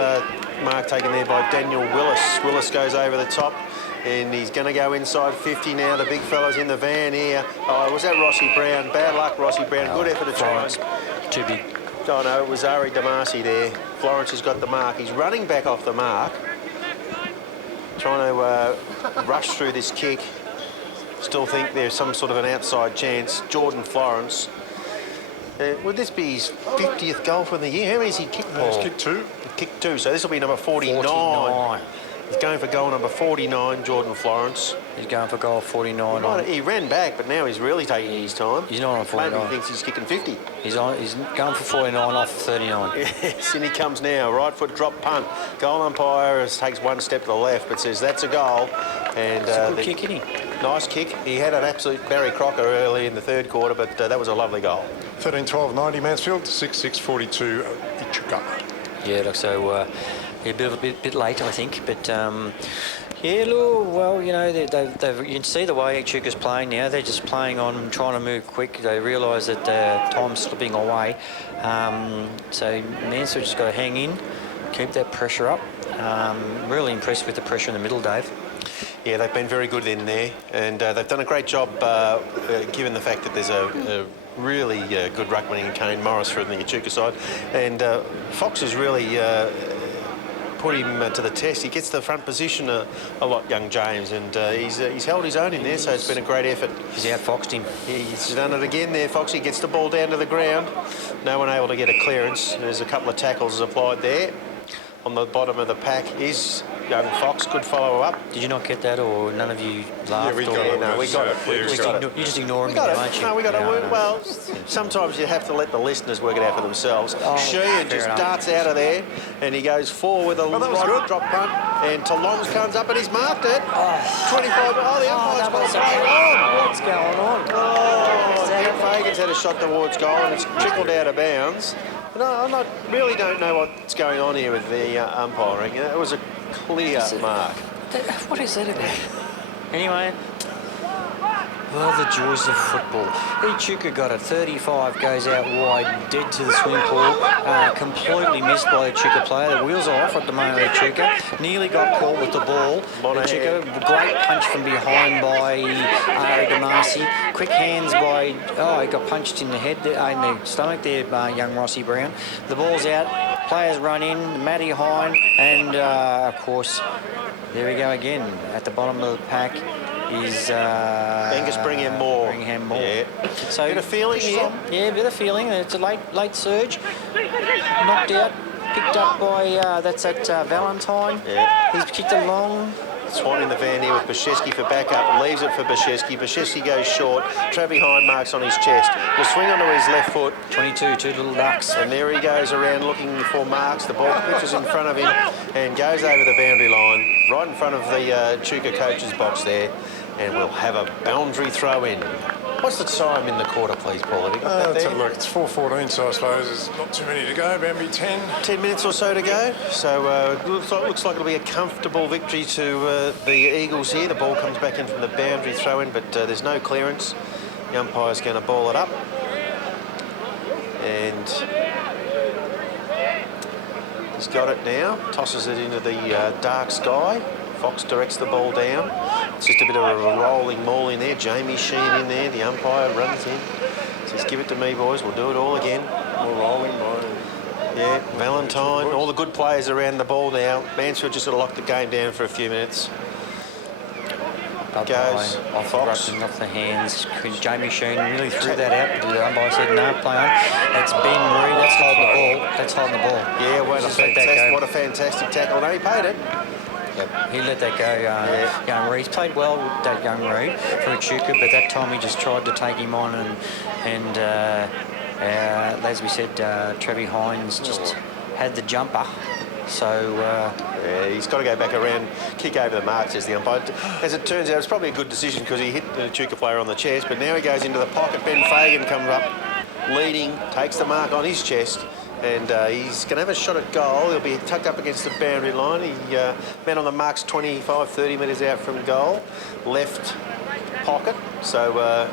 mark taken there by Daniel Willis. Willis goes over the top and he's going to go inside 50 now. The big fella's in the van here. Oh, was that Rossi Brown? Bad luck, Rossi Brown. Good effort to try. Too big. Oh no, it was Ari Damasi there. Florence has got the mark. He's running back off the mark, trying to rush through this kick. Still think there's some sort of an outside chance. Jordan Florence. Would this be his 50th goal for the year? How many has he kicked, Paul? He's kicked 2. Kicked 2, so this will be number 49. He's going for goal number 49, Jordan Florence. He's going for goal 49. He ran back, but now he's really taking his time. He's not on 49. Maybe he thinks he's kicking 50. He's going for 49 off 39. Yes, and he comes now. Right foot drop punt. Goal umpire takes one step to the left, but says that's a goal. And it's a good kick, isn't he? Nice kick. He had an absolute Barry Crocker early in the third quarter, but that was a lovely goal. 13-12-90 Mansfield, 6-6-42 Echuca. Yeah, look, so a bit late, I think, but yeah, look, well, you know, you can see the way Echuca's playing now. They're just playing on, trying to move quick. They realise that time's slipping away. So Mansfield just got to hang in, keep that pressure up. Really impressed with the pressure in the middle, Dave. Yeah, they've been very good in there, and they've done a great job given the fact that there's a really good ruckman in Kane Morris from the Echuca side, and Fox has really put him to the test. He gets the front position a lot, young James, and he's held his own in there, so it's been a great effort. He's outfoxed him. He's done it again there, Foxy gets the ball down to the ground. No one able to get a clearance. There's a couple of tackles applied there. On the bottom of the pack is young Fox. Could follow up. Did you not get that, or none of you laughed? Yeah, we got it. No, we got it. You just ignore him, aren't you? No, we got it. Well, sometimes you have to let the listeners work it out for themselves. Sheehan just darts out of there, and he goes forward with a right drop punt, and Talongs comes up and he's marked it. 25. Oh, the umpire's got to play on. What's going on? Oh, Ken Fagan's had a shot towards goal, and it's trickled out of bounds. No, really don't know what's going on here with the umpiring. It was a clear mark. What is that about? Anyway, well, the joys of football. Echuca got it. 35 goes out wide, dead to the swing pool. Completely missed by the Echuca player. The wheels are off at the moment, Echuca. Nearly got caught with the ball. Echuca, great punch from behind by Ari Damasi. Quick hands by, he got punched in the head, in the stomach there, young Rossi Brown. The ball's out. Players run in. Matty Hine, and of course, there we go again. At the bottom of the pack is Angus Brigham Moore. Yeah. So bit of feeling here. Yeah, a bit of feeling. It's a late surge. Knocked out, picked up by that's at Valentine. Yeah. He's kicked a long. Swan in the van here with Bashevsky for backup. Leaves it for Bashevsky. Bashevsky goes short. Travis Hine marks on his chest. Will swing onto his left foot. 22, two little ducks. And there he goes around looking for marks. The ball pitches in front of him and goes over the boundary line, right in front of the Echuca coach's box there. And we'll have a boundary throw in. What's the time in the quarter, please, Paul? Have you got that there? Look, it's 4:14, so I suppose there's not too many to go. Boundary 10. 10 minutes or so to go. So looks like it'll be a comfortable victory to the Eagles here. The ball comes back in from the boundary throw in, but there's no clearance. The umpire's going to ball it up. And he's got it now. Tosses it into the dark sky. Fox directs the ball down. It's just a bit of a rolling maul in there. Jamie Sheen in there. The umpire runs in. Says, give it to me, boys. We'll do it all again. More rolling, boy. Yeah, Valentine. All the good players around the ball now. Mansfield just got to lock the game down for a few minutes. Goes off Fox. Off the hands. Jamie Sheen really threw that out. The umpire said, no, play on. That's Ben Murray. That's holding the ball. Yeah, what a fantastic tackle. No, he paid it. Yep. He let that go. Young Reed played well with that young Reed for Echuca, but that time he just tried to take him on, and as we said, Trevi Hines just had the jumper. So he's got to go back around, kick over the mark, says the umpire. As it turns out, it's probably a good decision because he hit the Echuca player on the chest, but now he goes into the pocket. Ben Fagan comes up leading, takes the mark on his chest, and he's going to have a shot at goal. He'll be tucked up against the boundary line. He man on the mark's 25, 30 metres out from goal. Left pocket, so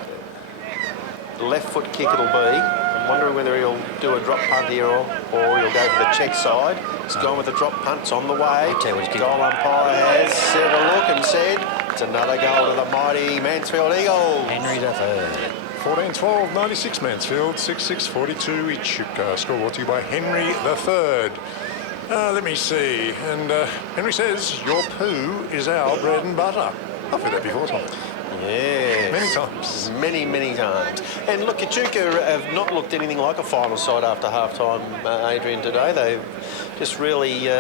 left foot kick it'll be. I'm wondering whether he'll do a drop punt here or he'll go for the check side. He's gone with the drop punts on the way. Goal umpire has had a look and said it's another goal to the mighty Mansfield Eagles. Henry the third. 14-12, 96 Mansfield, 6-6-42 Echuca. Score brought to you by Henry the Third. Let me see. And Henry says, your poo is our bread and butter. I've heard that before, Tom. Yes. Many times. Many times. And look, Echuca have not looked anything like a final side after half-time, Adrian, today. They've just really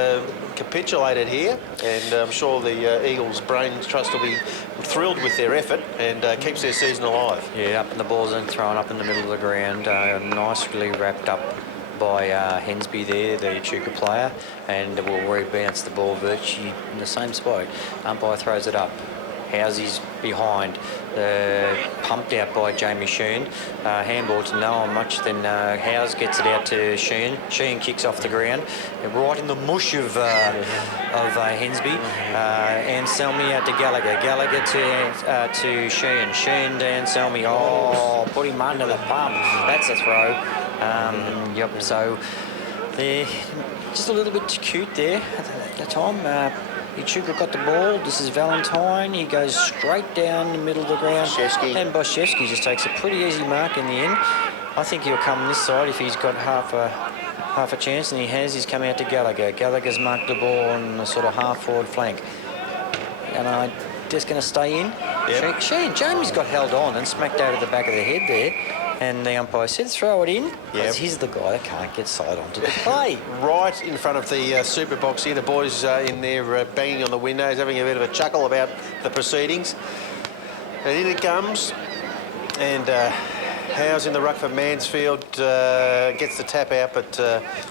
capitulated here, and I'm sure the Eagles' brains trust will be thrilled with their effort and keeps their season alive. Yeah, up and the ball's then thrown up in the middle of the ground. Nicely wrapped up by Hensby there, the Echuca player, and will rebounce the ball virtually in the same spot. Umpire throws it up. Housy's behind, pumped out by Jamie Sheehan. Handball to no one much, then Howes gets it out to Sheehan. Sheehan kicks off the ground, right in the mush of Hensby. Anselmi out to Gallagher. Gallagher to Sheehan. Sheehan to Anselmi. Oh, put him under the pump. That's a throw. Yep, so they're just a little bit too cute there at the time. Echuca got the ball. This is Valentine. He goes straight down the middle of the ground. Boschewski. And Boschewski just takes a pretty easy mark in the end. I think he'll come this side if he's got half a chance, and he has. He's come out to Gallagher. Gallagher's marked the ball on the sort of half-forward flank. And I'm just going to stay in. Yep. Jamie's got held on and smacked out of the back of the head there. And the umpire said, throw it in. Because he's the guy that can't get side onto the play. Right in front of the super box here, the boys in there banging on the windows, having a bit of a chuckle about the proceedings. And in it comes, and Howes in the ruck for Mansfield, gets the tap out, but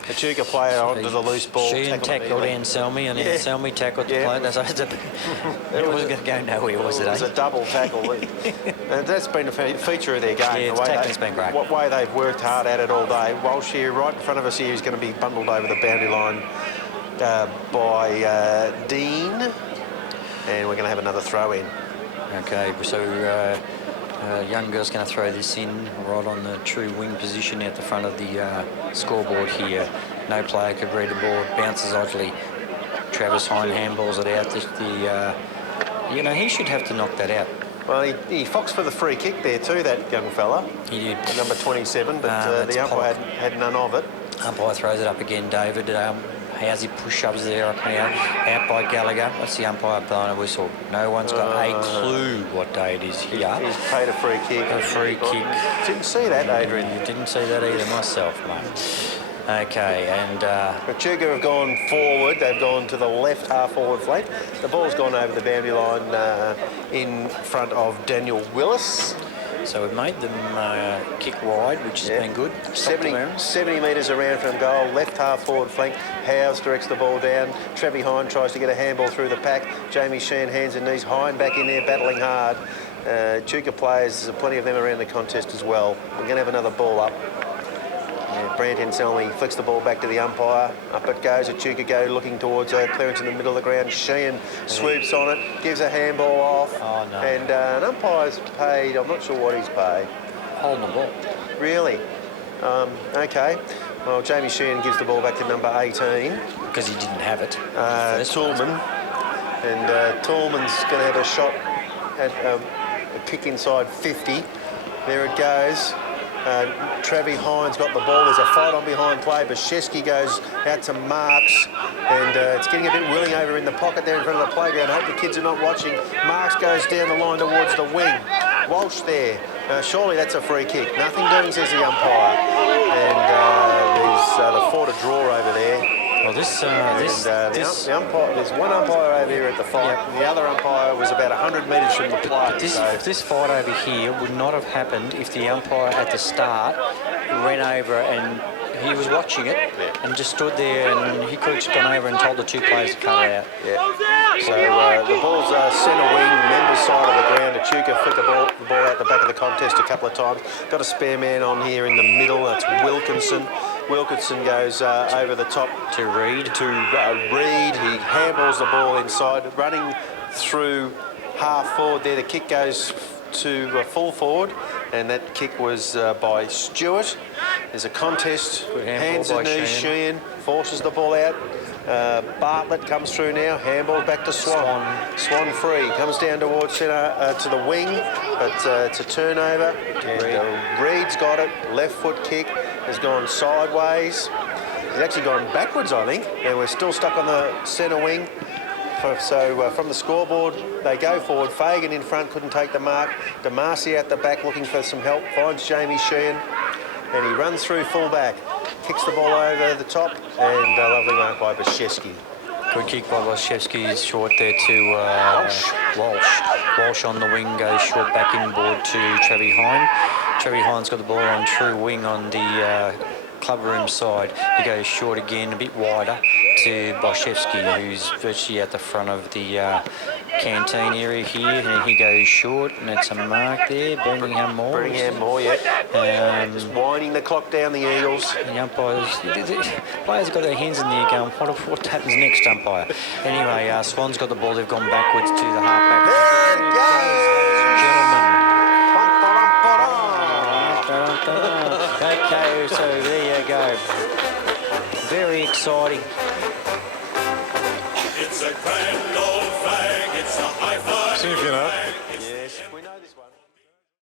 Echuca player onto the loose ball. Sheehan tackled Anselmi, and Anselmi tackled the player. It wasn't going to go nowhere, was it? It was a double tackle. And that's been a feature of their game. Yeah, the tackling's been great. What way they've worked hard at it all day. Walsh here, right in front of us here, is going to be bundled over the boundary line by Dean. And we're going to have another throw in. Okay, so young girl's going to throw this in right on the true wing position at the front of the scoreboard here. No player could read the ball. Bounces oddly. Travis Hine handballs it out. He should have to knock that out. Well, he foxed for the free kick there too, that young fella. He did. At number 27, but the umpire had none of it. Umpire throws it up again, David. How's he push-ups there out by Gallagher? What's the umpire blowing a whistle? No one's got a clue what day it is here. He's paid a free kick. A free kick. Didn't see that, Adrian. Didn't see that either myself, mate. Okay, and Echuca have gone forward. They've gone to the left half-forward flank. The ball's gone over the boundary line in front of Daniel Willis. so we've made them kick wide, which has been good. 70 metres around from goal, left half-forward flank. Howes directs the ball down. Trevi Hine tries to get a handball through the pack. Jamie Sheehan hands and knees. Hine back in there, battling hard. Echuca players, there's plenty of them around the contest as well. We're going to have another ball up. Brant Anselmi flicks the ball back to the umpire. Up it goes. Echuca go looking towards clearance in the middle of the ground. Sheehan swoops on it, gives a handball off. Oh, no. And an umpire's paid, I'm not sure what he's paid. Holding the ball. Really? Okay. Well, Jamie Sheehan gives the ball back to number 18. Because he didn't have it. Toolman. And Toolman's going to have a shot at a kick inside 50. There it goes. Trevi Hines got the ball. There's a fight on behind play. Boschewski goes out to Marks, and it's getting a bit willing over in the pocket there in front of the playground. I hope the kids are not watching. Marks goes down the line towards the wing. Walsh there. Surely that's a free kick. Nothing doing, says the umpire. And there's the fought a draw over there. Well, this The umpire, there's one umpire over here at the fight, Yep. and the other umpire was about 100 metres from the play. this fight over here would not have happened if the umpire at the start ran over and he was watching it and just stood there, and he could have just gone over and told the two players to cut it out. Yeah. So the ball's centre wing, members side of the ground. Echuca flicked the ball out the back of the contest a couple of times. Got a spare man on here in the middle. That's Wilkinson. Wilkinson goes over the top To Reed. Reed. He handballs the ball inside, running through half forward there. The kick goes to full forward, and that kick was by Stewart. There's a contest, Good handball hands by and knees. Sheehan. Sheehan forces the ball out. Bartlett comes through now, handball back to Swan. Swan free, comes down towards centre to the wing, but it's a turnover. And, Reed's got it, left foot kick has gone sideways. He's actually gone backwards, I think, and we're still stuck on the centre wing. So from the scoreboard, they go forward. Fagan in front, couldn't take the mark. Damasi at the back looking for some help, finds Jamie Sheehan, and he runs through full back. Kicks the ball over the top, and a lovely mark by Bashevsky. Good kick by Waszewski. He's short there to Walsh. Walsh on the wing goes short back inboard to Travis Hine. Travis Hine's got the ball on true wing on the club room side. He goes short again, a bit wider to Boszewski, who's virtually at the front of the canteen area here, and he goes short, and it's a mark there. Birmingham Moore. Yeah. Just winding the clock down, the Eagles. The umpires, the players have got their hands in there going, what happens next, umpire? Anyway, Swan's got the ball. They've gone backwards to the halfback. There it goes! Okay, so there you go. Very exciting. It's a grand